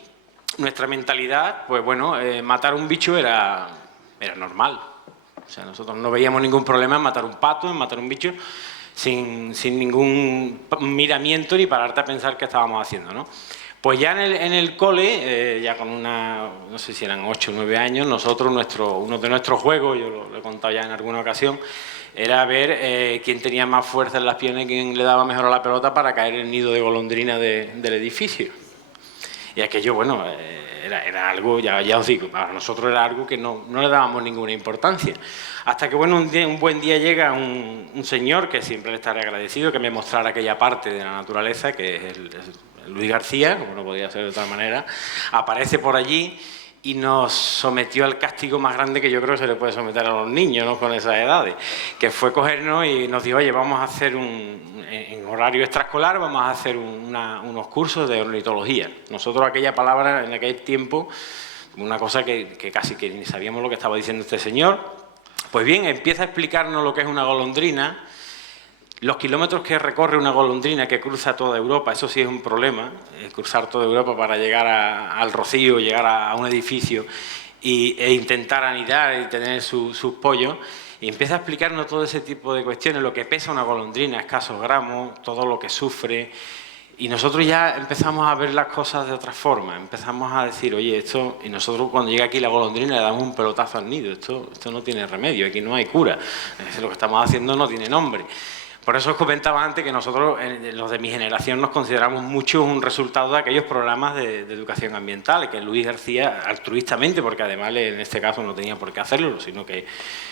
nuestra mentalidad, pues bueno, matar un bicho era normal. O sea, nosotros no veíamos ningún problema en matar un pato, en matar un bicho. sin ningún miramiento ni pararte a pensar qué estábamos haciendo, ¿no? Pues ya en el cole, ya con no sé si eran 8 o 9 años, nosotros, uno de nuestros juegos, yo lo he contado ya en alguna ocasión, era ver quién tenía más fuerza en las piernas y quién le daba mejor a la pelota para caer en el nido de golondrina del edificio. Y aquello, bueno, era algo, ya os digo, para nosotros era algo que no le dábamos ninguna importancia. Hasta que, bueno, un buen día llega un señor, que siempre le estaré agradecido, que me mostrara aquella parte de la naturaleza, que es Luis García, como no podía ser de otra manera, aparece por allí y nos sometió al castigo más grande que yo creo que se le puede someter a los niños, ¿no?, con esas edades, que fue cogernos y nos dijo, oye, vamos a hacer en horario extraescolar, vamos a hacer unos cursos de ornitología. Nosotros aquella palabra en aquel tiempo, una cosa que casi que ni sabíamos lo que estaba diciendo este señor. Pues bien, empieza a explicarnos lo que es una golondrina, los kilómetros que recorre una golondrina que cruza toda Europa. Eso sí es un problema, cruzar toda Europa para llegar al Rocío, llegar a un edificio e intentar anidar y tener sus pollos. Y empieza a explicarnos todo ese tipo de cuestiones, lo que pesa una golondrina, escasos gramos, todo lo que sufre. Y nosotros ya empezamos a ver las cosas de otra forma, empezamos a decir, oye, esto... Y nosotros cuando llega aquí la golondrina le damos un pelotazo al nido, esto no tiene remedio, aquí no hay cura, lo que estamos haciendo no tiene nombre. Por eso os comentaba antes que nosotros, los de mi generación, nos consideramos mucho un resultado de aquellos programas de educación ambiental, que Luis García, altruistamente, porque además en este caso no tenía por qué hacerlo, sino que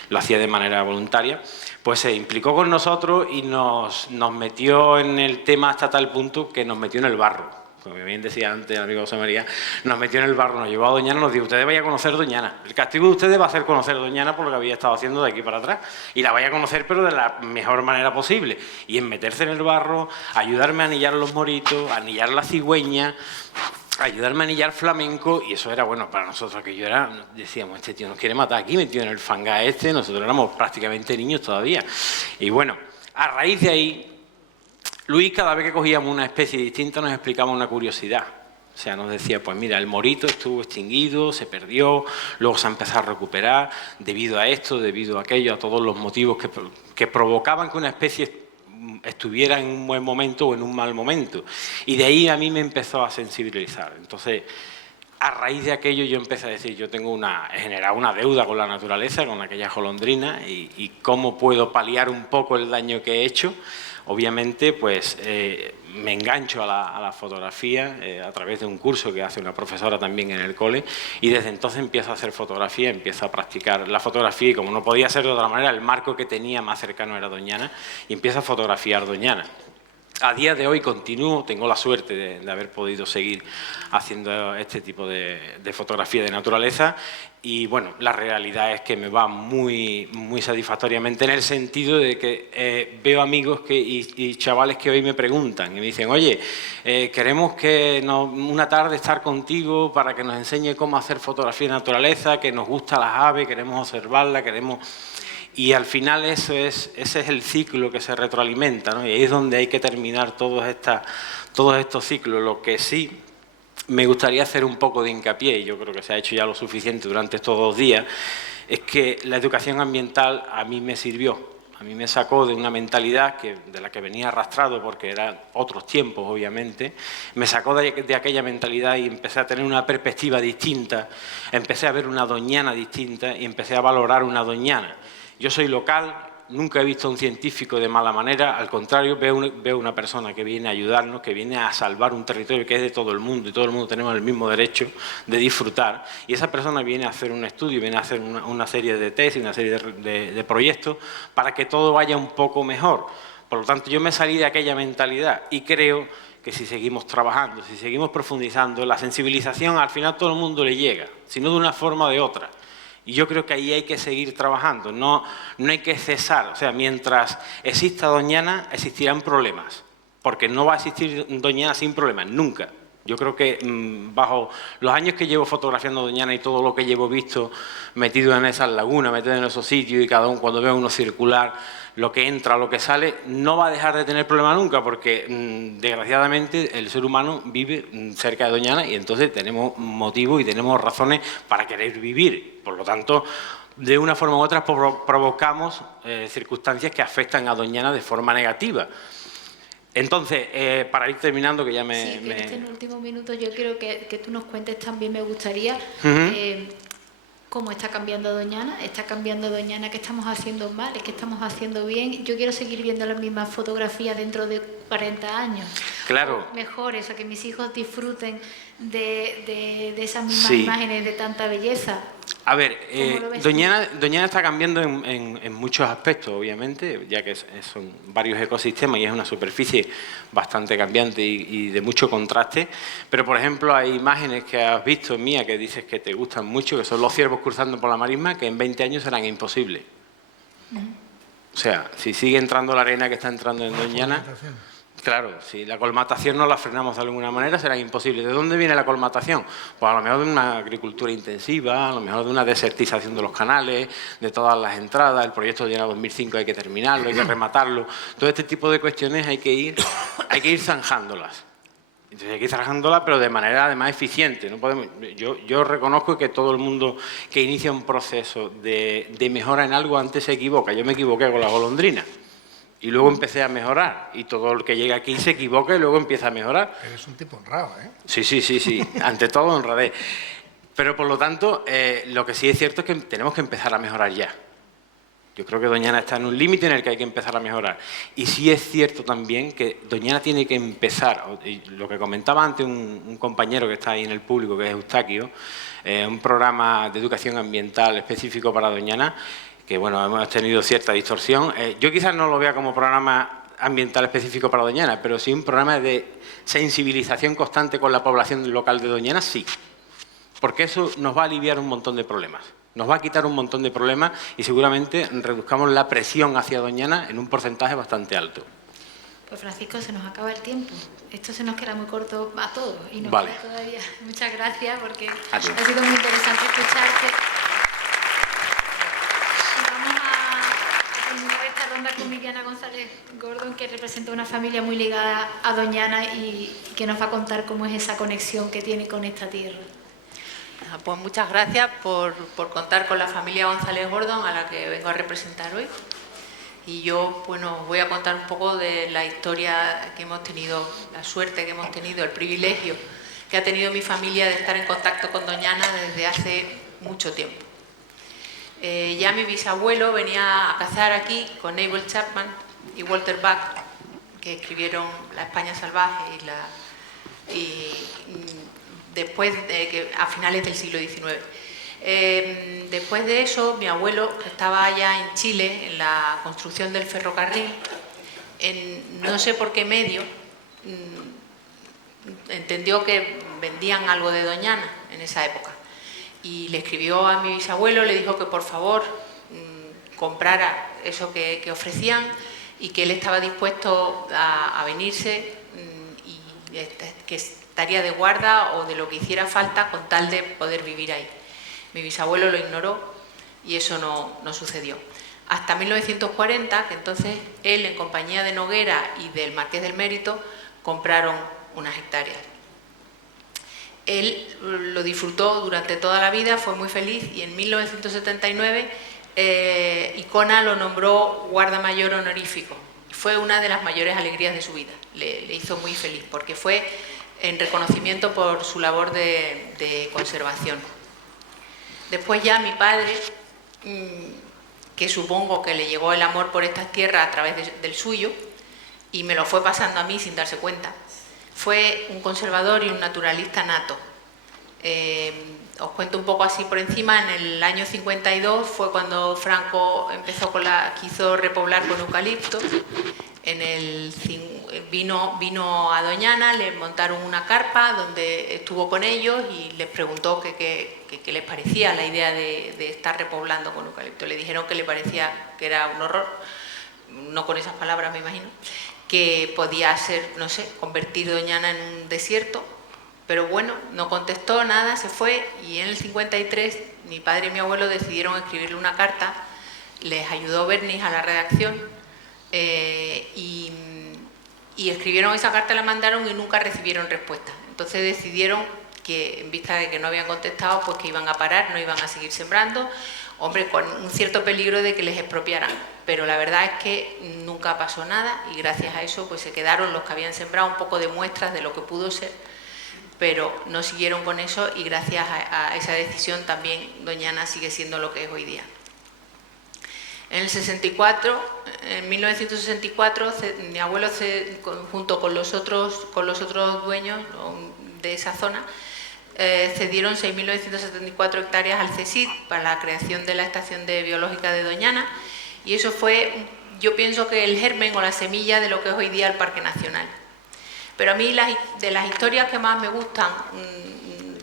lo hacía de manera voluntaria, pues se implicó con nosotros y nos metió en el tema hasta tal punto que nos metió en el barro. Como bien decía antes el amigo José María, nos metió en el barro, nos llevó a Doñana, nos dijo, ustedes vayan a conocer Doñana. El castigo de ustedes va a ser conocer Doñana por lo que había estado haciendo de aquí para atrás. Y la vaya a conocer, pero de la mejor manera posible. Y en meterse en el barro, ayudarme a anillar los moritos, a anillar la cigüeña, ayudarme a anillar flamenco. Y eso era, bueno, para nosotros, que decíamos, este tío nos quiere matar aquí, metido en el fangar este. Nosotros éramos prácticamente niños todavía. Y bueno, a raíz de ahí, Luis, cada vez que cogíamos una especie distinta, nos explicaba una curiosidad. O sea, nos decía, pues mira, el morito estuvo extinguido, se perdió, luego se ha empezado a recuperar debido a esto, debido a aquello, a todos los motivos que provocaban que una especie estuviera en un buen momento o en un mal momento. Y de ahí a mí me empezó a sensibilizar. Entonces, a raíz de aquello yo empecé a decir, yo tengo generado una deuda con la naturaleza, con aquella golondrina, y cómo puedo paliar un poco el daño que he hecho. Obviamente, pues me engancho a la fotografía a través de un curso que hace una profesora también en el cole, y desde entonces empiezo a hacer fotografía, empiezo a practicar la fotografía, y como no podía ser de otra manera, el marco que tenía más cercano era Doñana, y empiezo a fotografiar Doñana. A día de hoy continúo, tengo la suerte de haber podido seguir haciendo este tipo de fotografía de naturaleza, y bueno, la realidad es que me va muy satisfactoriamente, en el sentido de que veo amigos y chavales que hoy me preguntan y me dicen, oye, queremos una tarde estar contigo para que nos enseñe cómo hacer fotografía de naturaleza, que nos gustan las aves, queremos observarlas, Y al final ese es el ciclo que se retroalimenta, ¿no? Y ahí es donde hay que terminar todos estos ciclos. Lo que sí me gustaría hacer un poco de hincapié, y yo creo que se ha hecho ya lo suficiente durante estos 2 días, es que la educación ambiental a mí me sirvió. A mí me sacó de una mentalidad de la que venía arrastrado, porque eran otros tiempos, obviamente. Me sacó de aquella mentalidad y empecé a tener una perspectiva distinta. Empecé a ver una Doñana distinta y empecé a valorar una Doñana. Yo soy local, nunca he visto a un científico de mala manera, al contrario, veo una persona que viene a ayudarnos, que viene a salvar un territorio que es de todo el mundo, y todo el mundo tenemos el mismo derecho de disfrutar, y esa persona viene a hacer un estudio, viene a hacer una serie de tesis, una serie de proyectos para que todo vaya un poco mejor. Por lo tanto, yo me salí de aquella mentalidad y creo que si seguimos trabajando, si seguimos profundizando, la sensibilización al final todo el mundo le llega, sino de una forma o de otra. Y yo creo que ahí hay que seguir trabajando, no hay que cesar. O sea, mientras exista Doñana, existirán problemas, porque no va a existir Doñana sin problemas, nunca. Yo creo que bajo los años que llevo fotografiando Doñana y todo lo que llevo visto metido en esas lagunas, metido en esos sitios, y cada uno cuando veo uno circular, lo que entra, lo que sale, no va a dejar de tener problema nunca, porque desgraciadamente el ser humano vive cerca de Doñana, y entonces tenemos motivos y tenemos razones para querer vivir. Por lo tanto, de una forma u otra provocamos circunstancias que afectan a Doñana de forma negativa. Entonces, para ir terminando, que ya Sí, pero en el último minuto yo quiero que tú nos cuentes también, me gustaría, cómo está cambiando Doñana. ¿Está cambiando Doñana? ¿Qué estamos haciendo mal? ¿Qué estamos haciendo bien? Yo quiero seguir viendo las mismas fotografías dentro de 40 años. Claro. Mejor eso, que mis hijos disfruten de esas mismas Sí. imágenes de tanta belleza. A ver, ¿Cómo lo ves Doñana está cambiando en muchos aspectos, obviamente, ya que son varios ecosistemas y es una superficie bastante cambiante y de mucho contraste. Pero, por ejemplo, hay imágenes que has visto mía que dices que te gustan mucho, que son los ciervos cruzando por la marisma, que en 20 años serán imposibles. O sea, si sigue entrando la arena que está entrando en Doñana... Claro, si la colmatación no la frenamos de alguna manera será imposible. ¿De dónde viene la colmatación? Pues a lo mejor de una agricultura intensiva, a lo mejor de una desertización de los canales, de todas las entradas. El proyecto de Doñana 2005 hay que terminarlo, hay que rematarlo. Todo este tipo de cuestiones hay que ir zanjándolas. Entonces hay que ir zanjándolas, pero de manera además eficiente. No podemos, yo reconozco que todo el mundo que inicia un proceso de mejora en algo antes se equivoca. Yo me equivoqué con la golondrina. Y luego empecé a mejorar. Y todo el que llega aquí se equivoca y luego empieza a mejorar. Eres un tipo honrado, ¿eh? Sí. Ante todo, honradez. Pero, por lo tanto, lo que sí es cierto es que tenemos que empezar a mejorar ya. Yo creo que Doñana está en un límite en el que hay que empezar a mejorar. Y sí es cierto también que Doñana tiene que empezar, y lo que comentaba antes un compañero que está ahí en el público, que es Eustaquio, un programa de educación ambiental específico para Doñana, que bueno, hemos tenido cierta distorsión. Yo quizás no lo vea como programa ambiental específico para Doñana, pero sí un programa de sensibilización constante con la población local de Doñana, sí. Porque eso nos va a aliviar un montón de problemas. Nos va a quitar un montón de problemas y seguramente reduzcamos la presión hacia Doñana en un porcentaje bastante alto. Pues Francisco, se nos acaba el tiempo. Esto se nos queda muy corto a todos y nos Vale. queda todavía. Muchas gracias porque A ha ti. sido muy interesante escucharte. Vamos a terminar esta ronda con Viviana González Gordon, que representa una familia muy ligada a Doñana y que nos va a contar cómo es esa conexión que tiene con esta tierra. Pues muchas gracias por contar con la familia González Gordon, a la que vengo a representar hoy. Y yo, bueno, voy a contar un poco de la historia que hemos tenido, la suerte que hemos tenido, el privilegio que ha tenido mi familia de estar en contacto con Doñana desde hace mucho tiempo. Ya mi bisabuelo venía a cazar aquí con Abel Chapman y Walter Buck, que escribieron La España salvaje después a finales del siglo XIX. Después de eso, mi abuelo, que estaba allá en Chile, en la construcción del ferrocarril, no sé por qué medio, entendió que vendían algo de Doñana en esa época. Y le escribió a mi bisabuelo, le dijo que por favor comprara eso que ofrecían y que él estaba dispuesto a venirse y que estaría de guarda o de lo que hiciera falta con tal de poder vivir ahí. Mi bisabuelo lo ignoró y eso no sucedió. Hasta 1940, que entonces él, en compañía de Noguera y del Marqués del Mérito, compraron unas hectáreas. Él lo disfrutó durante toda la vida, fue muy feliz y en 1979 Icona lo nombró guarda mayor honorífico. Fue una de las mayores alegrías de su vida, le hizo muy feliz porque fue en reconocimiento por su labor de conservación. Después ya mi padre, que supongo que le llegó el amor por estas tierras a través del suyo y me lo fue pasando a mí sin darse cuenta, fue un conservador y un naturalista nato. Os cuento un poco así por encima. En el año 52 fue cuando Franco quiso repoblar con eucaliptos. Vino a Doñana, le montaron una carpa donde estuvo con ellos y les preguntó qué les parecía la idea de estar repoblando con eucalipto. Le dijeron que le parecía que era un horror, no con esas palabras me imagino, que podía ser, no sé, convertir Doñana en un desierto, pero bueno, no contestó nada, se fue y en el 53 mi padre y mi abuelo decidieron escribirle una carta, les ayudó Bernis a la redacción y escribieron esa carta, la mandaron y nunca recibieron respuesta. Entonces decidieron que en vista de que no habían contestado, pues que iban a parar, no iban a seguir sembrando, hombre, con un cierto peligro de que les expropiaran. Pero la verdad es que nunca pasó nada y gracias a eso pues se quedaron los que habían sembrado un poco de muestras de lo que pudo ser, pero no siguieron con eso y gracias a esa decisión también Doñana sigue siendo lo que es hoy día. En el 64, en 1964, mi abuelo junto con los otros dueños de esa zona cedieron 6.974 hectáreas al CSIC para la creación de la estación biológica de Doñana y eso fue, yo pienso que el germen o la semilla de lo que es hoy día el Parque Nacional. Pero a mí de las historias que más me gustan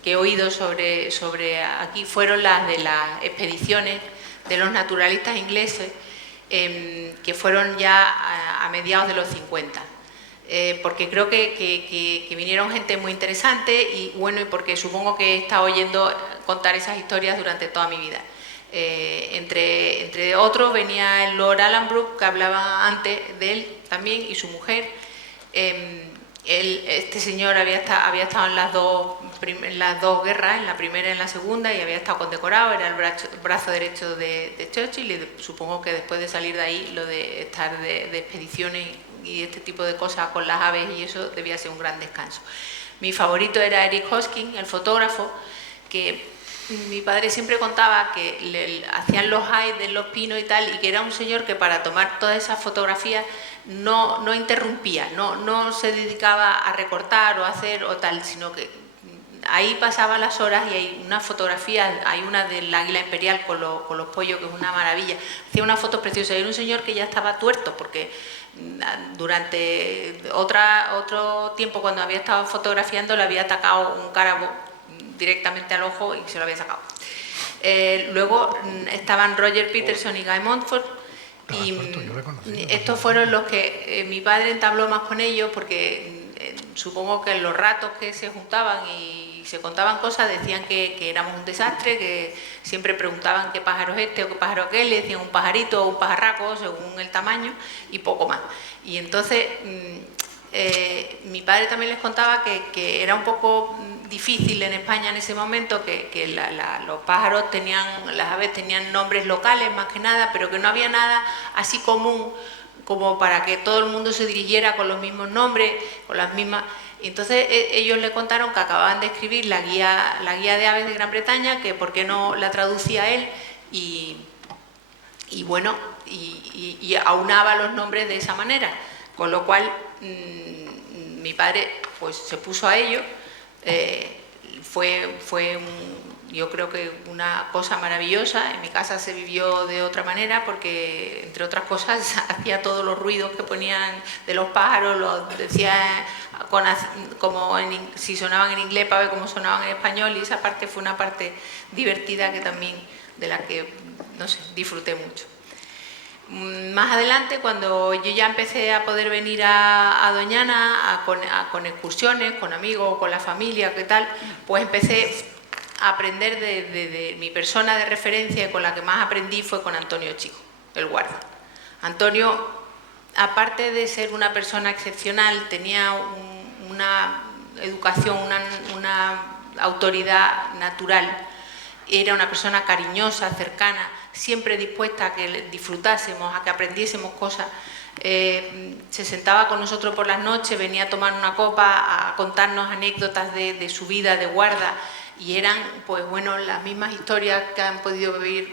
que he oído sobre aquí fueron las de las expediciones de los naturalistas ingleses que fueron ya a mediados de los 50. Porque creo que vinieron gente muy interesante y bueno, y porque supongo que he estado oyendo contar esas historias durante toda mi vida. Entre otros venía el Lord Alanbrooke, que hablaba antes de él también, y su mujer. Este señor había estado en las dos guerras, en la primera y en la segunda, y había estado condecorado, era el brazo derecho de Churchill, y supongo que después de salir de ahí, lo de estar de expediciones y este tipo de cosas con las aves y eso debía ser un gran descanso. Mi favorito era Eric Hosking, el fotógrafo, que mi padre siempre contaba que le hacían los hides de los pinos y tal, y que era un señor que para tomar todas esas fotografías no interrumpía, no se dedicaba a recortar o a hacer o tal, sino que ahí pasaba las horas y hay una fotografía, hay una del águila imperial con los pollos, que es una maravilla. Hacía unas fotos preciosas. Era un señor que ya estaba tuerto porque durante otro tiempo, cuando había estado fotografiando, le había atacado un cárabo directamente al ojo y se lo había sacado. Luego estaban Roger Peterson y Guy Montfort, y estos fueron los que mi padre entabló más con ellos, porque supongo que en los ratos que se juntaban y se contaban cosas decían que éramos un desastre, que siempre preguntaban qué pájaro es este o qué pájaro aquel, le decían un pajarito o un pajarraco según el tamaño y poco más. Y entonces mi padre también les contaba que era un poco difícil en España en ese momento, que los pájaros las aves tenían nombres locales más que nada, pero que no había nada así común como para que todo el mundo se dirigiera con los mismos nombres, con las mismas. Y entonces ellos le contaron que acababan de escribir la guía de aves de Gran Bretaña, que por qué no la traducía él, y bueno, y aunaba los nombres de esa manera, con lo cual mi padre pues se puso a ello. Yo creo que una cosa maravillosa. En mi casa se vivió de otra manera porque, entre otras cosas, hacía todos los ruidos que ponían de los pájaros, los decía si sonaban en inglés para ver cómo sonaban en español, y esa parte fue una parte divertida que también, de la que, no sé, disfruté mucho. Más adelante, cuando yo ya empecé a poder venir a Doñana con excursiones, con amigos, con la familia, ¿qué tal? Pues empecé a aprender de mi persona de referencia, y con la que más aprendí fue con Antonio Chico, el guarda. Antonio, aparte de ser una persona excepcional, tenía una educación, una autoridad natural. Era una persona cariñosa, cercana, siempre dispuesta a que disfrutásemos, a que aprendiésemos cosas. Se sentaba con nosotros por las noches, venía a tomar una copa, a contarnos anécdotas de su vida de guarda, y eran, pues bueno, las mismas historias que han podido vivir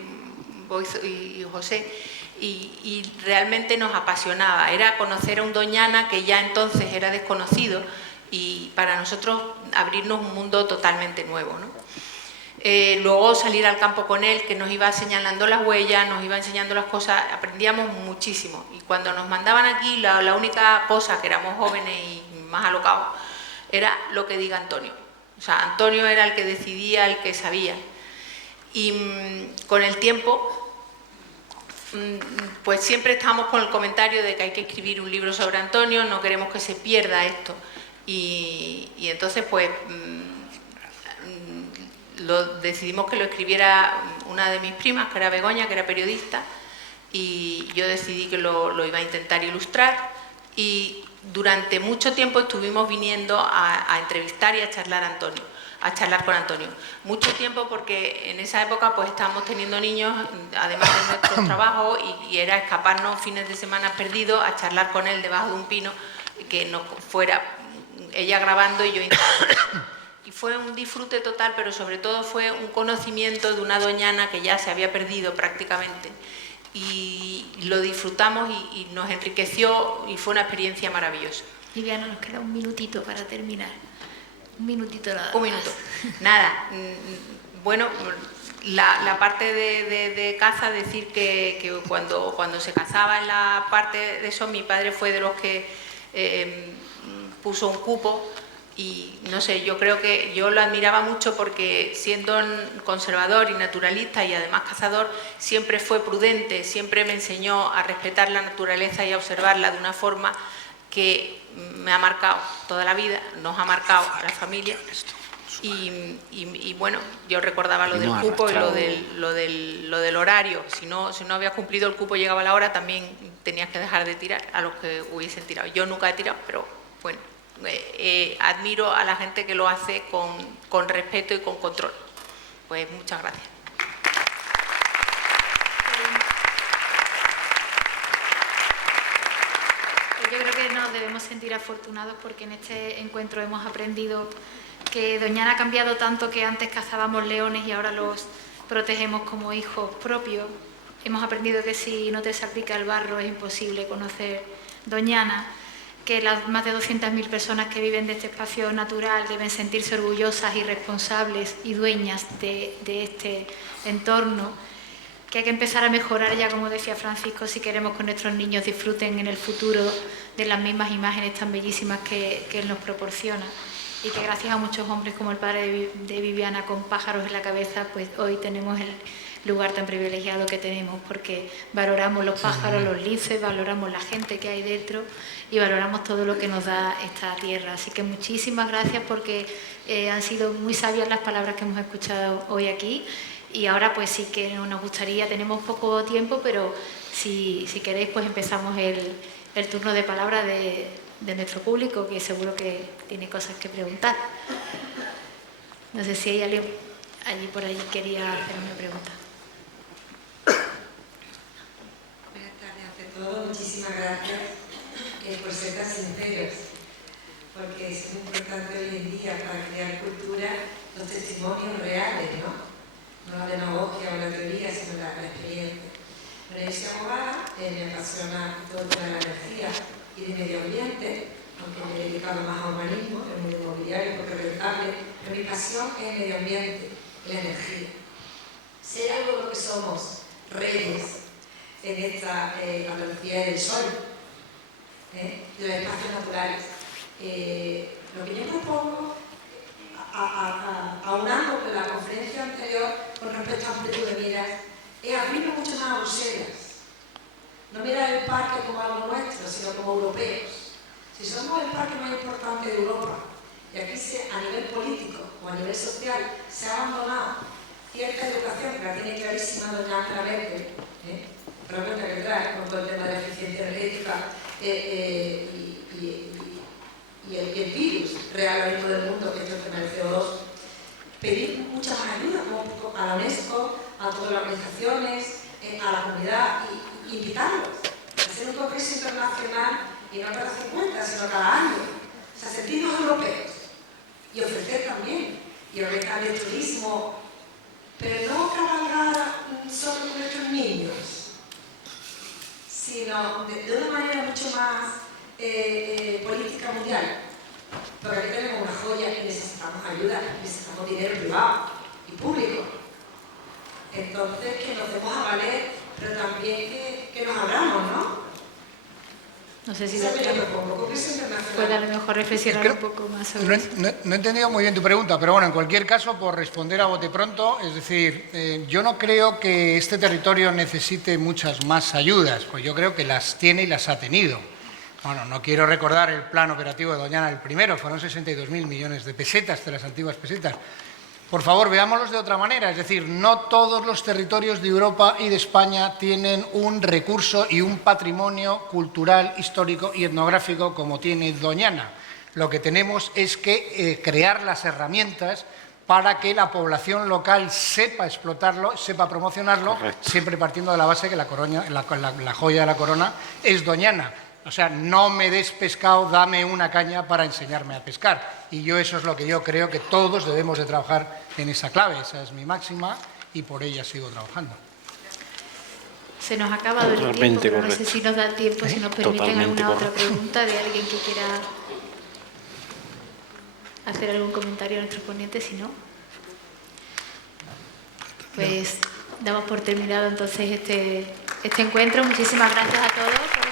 vos y José, y realmente nos apasionaba. Era conocer a un Doñana que ya entonces era desconocido, y para nosotros abrirnos un mundo totalmente nuevo, ¿no? Luego salir al campo con él, que nos iba señalando las huellas, nos iba enseñando las cosas, aprendíamos muchísimo. Y cuando nos mandaban aquí, la única cosa, que éramos jóvenes y más alocados, era lo que diga Antonio. O sea, Antonio era el que decidía, el que sabía. Y con el tiempo, pues siempre estamos con el comentario de que hay que escribir un libro sobre Antonio, no queremos que se pierda esto. Y entonces, pues decidimos que lo escribiera una de mis primas, que era Begoña, que era periodista, y yo decidí que lo iba a intentar ilustrar, y durante mucho tiempo estuvimos viniendo a entrevistar y a charlar a Antonio. a charlar con Antonio. Mucho tiempo porque en esa época pues estábamos teniendo niños, además de nuestros trabajos, y era escaparnos fines de semana perdidos a charlar con él debajo de un pino, que no fuera ella grabando y yo intentando. Y fue un disfrute total, pero sobre todo fue un conocimiento de una doñana que ya se había perdido prácticamente. Y lo disfrutamos y nos enriqueció y fue una experiencia maravillosa. Viviana, nos queda un minutito para terminar. Un minutito nada más. Un minuto. Nada. Bueno, la parte de caza, decir que cuando se cazaba en la parte de eso, mi padre fue de los que puso un cupo. Y no sé, yo creo que yo lo admiraba mucho porque siendo conservador y naturalista y además cazador, siempre fue prudente, siempre me enseñó a respetar la naturaleza y a observarla de una forma que me ha marcado toda la vida, nos ha marcado a la familia. Y bueno, yo recordaba lo del cupo y lo del horario. Si no habías cumplido el cupo, llegaba la hora, también tenías que dejar de tirar a los que hubiesen tirado. Yo nunca he tirado, pero bueno. Admiro a la gente que lo hace con respeto y con control. Pues muchas gracias. Yo creo que nos debemos sentir afortunados porque en este encuentro hemos aprendido que Doñana ha cambiado tanto, que antes cazábamos leones y ahora los protegemos como hijos propios. Hemos aprendido que si no te salpica el barro es imposible conocer Doñana, que las más de 200.000 personas que viven de este espacio natural deben sentirse orgullosas y responsables y dueñas de este entorno, que hay que empezar a mejorar ya, como decía Francisco, si queremos que nuestros niños disfruten en el futuro de las mismas imágenes tan bellísimas que él nos proporciona, y que gracias a muchos hombres como el padre de Viviana con pájaros en la cabeza, pues hoy tenemos el lugar tan privilegiado que tenemos, porque valoramos los pájaros, los linces, valoramos la gente que hay dentro y valoramos todo lo que nos da esta tierra. Así que muchísimas gracias, porque han sido muy sabias las palabras que hemos escuchado hoy aquí, y ahora pues sí que nos gustaría, tenemos poco tiempo, pero si queréis pues empezamos el turno de palabra de nuestro público, que seguro que tiene cosas que preguntar. No sé si hay alguien allí por allí quería hacer una pregunta. Todo, muchísimas gracias por ser tan sinceros, porque es muy importante hoy en día para crear cultura los testimonios reales, no la demagogia o la teoría, sino la experiencia. Pero yo soy abogada, me apasiona todo el tema de la energía y de medio ambiente, aunque me he dedicado más a urbanismo, el mundo inmobiliario, porque es rentable, pero mi pasión es el medio ambiente y la energía. Ser algo de lo que somos, reyes, en esta Andalucía del sol, de los espacios naturales. Lo que yo propongo, aunando con la conferencia anterior con respecto a amplitud de miras, es abrirnos mucho más a Bruselas. No mirar el parque como algo nuestro, sino como europeos. Si somos el parque más importante de Europa, y aquí a nivel político o a nivel social se ha abandonado cierta educación, que la tiene clarísima doña Angela Merkel, pero cuenta que trae con todo el tema de la eficiencia energética y el virus real ahora mismo del mundo, que es el tema del CO2, pedir mucha más ayuda a la UNESCO, a todas las organizaciones, a la comunidad, y invitarlos a hacer un congreso internacional, y no cada 50, sino cada año. O sea, sentirnos europeos y ofrecer también, y organizar el turismo, pero no cabalgar solo con nuestros niños, sino de una manera mucho más política mundial. Porque aquí tenemos una joya y necesitamos ayuda, necesitamos dinero privado y público. Entonces, que nos demos a valer, pero también que nos abramos, ¿no? No sé si puede a lo mejor reflexionar un poco más sobre eso. No he entendido muy bien tu pregunta, pero bueno, en cualquier caso, por responder a bote pronto, es decir, yo no creo que este territorio necesite muchas más ayudas, pues yo creo que las tiene y las ha tenido. Bueno, no quiero recordar el plan operativo de Doñana, el primero, fueron 62.000 millones de pesetas, de las antiguas pesetas. Por favor, veámoslos de otra manera, es decir, no todos los territorios de Europa y de España tienen un recurso y un patrimonio cultural, histórico y etnográfico como tiene Doñana. Lo que tenemos es que crear las herramientas para que la población local sepa explotarlo, sepa promocionarlo, Correcto. siempre partiendo de la base que la joya de la corona es doñana. O sea, no me des pescado, dame una caña para enseñarme a pescar. Y yo eso es lo que yo creo que todos debemos de trabajar en esa clave. Esa es mi máxima y por ella sigo trabajando. Se nos ha acabado el tiempo, Totalmente pero no sé correcto. si nos da tiempo, si nos permiten Totalmente alguna otra correcto. pregunta de alguien que quiera hacer algún comentario a nuestro ponente, si no, pues damos por terminado entonces este encuentro. Muchísimas gracias a todos.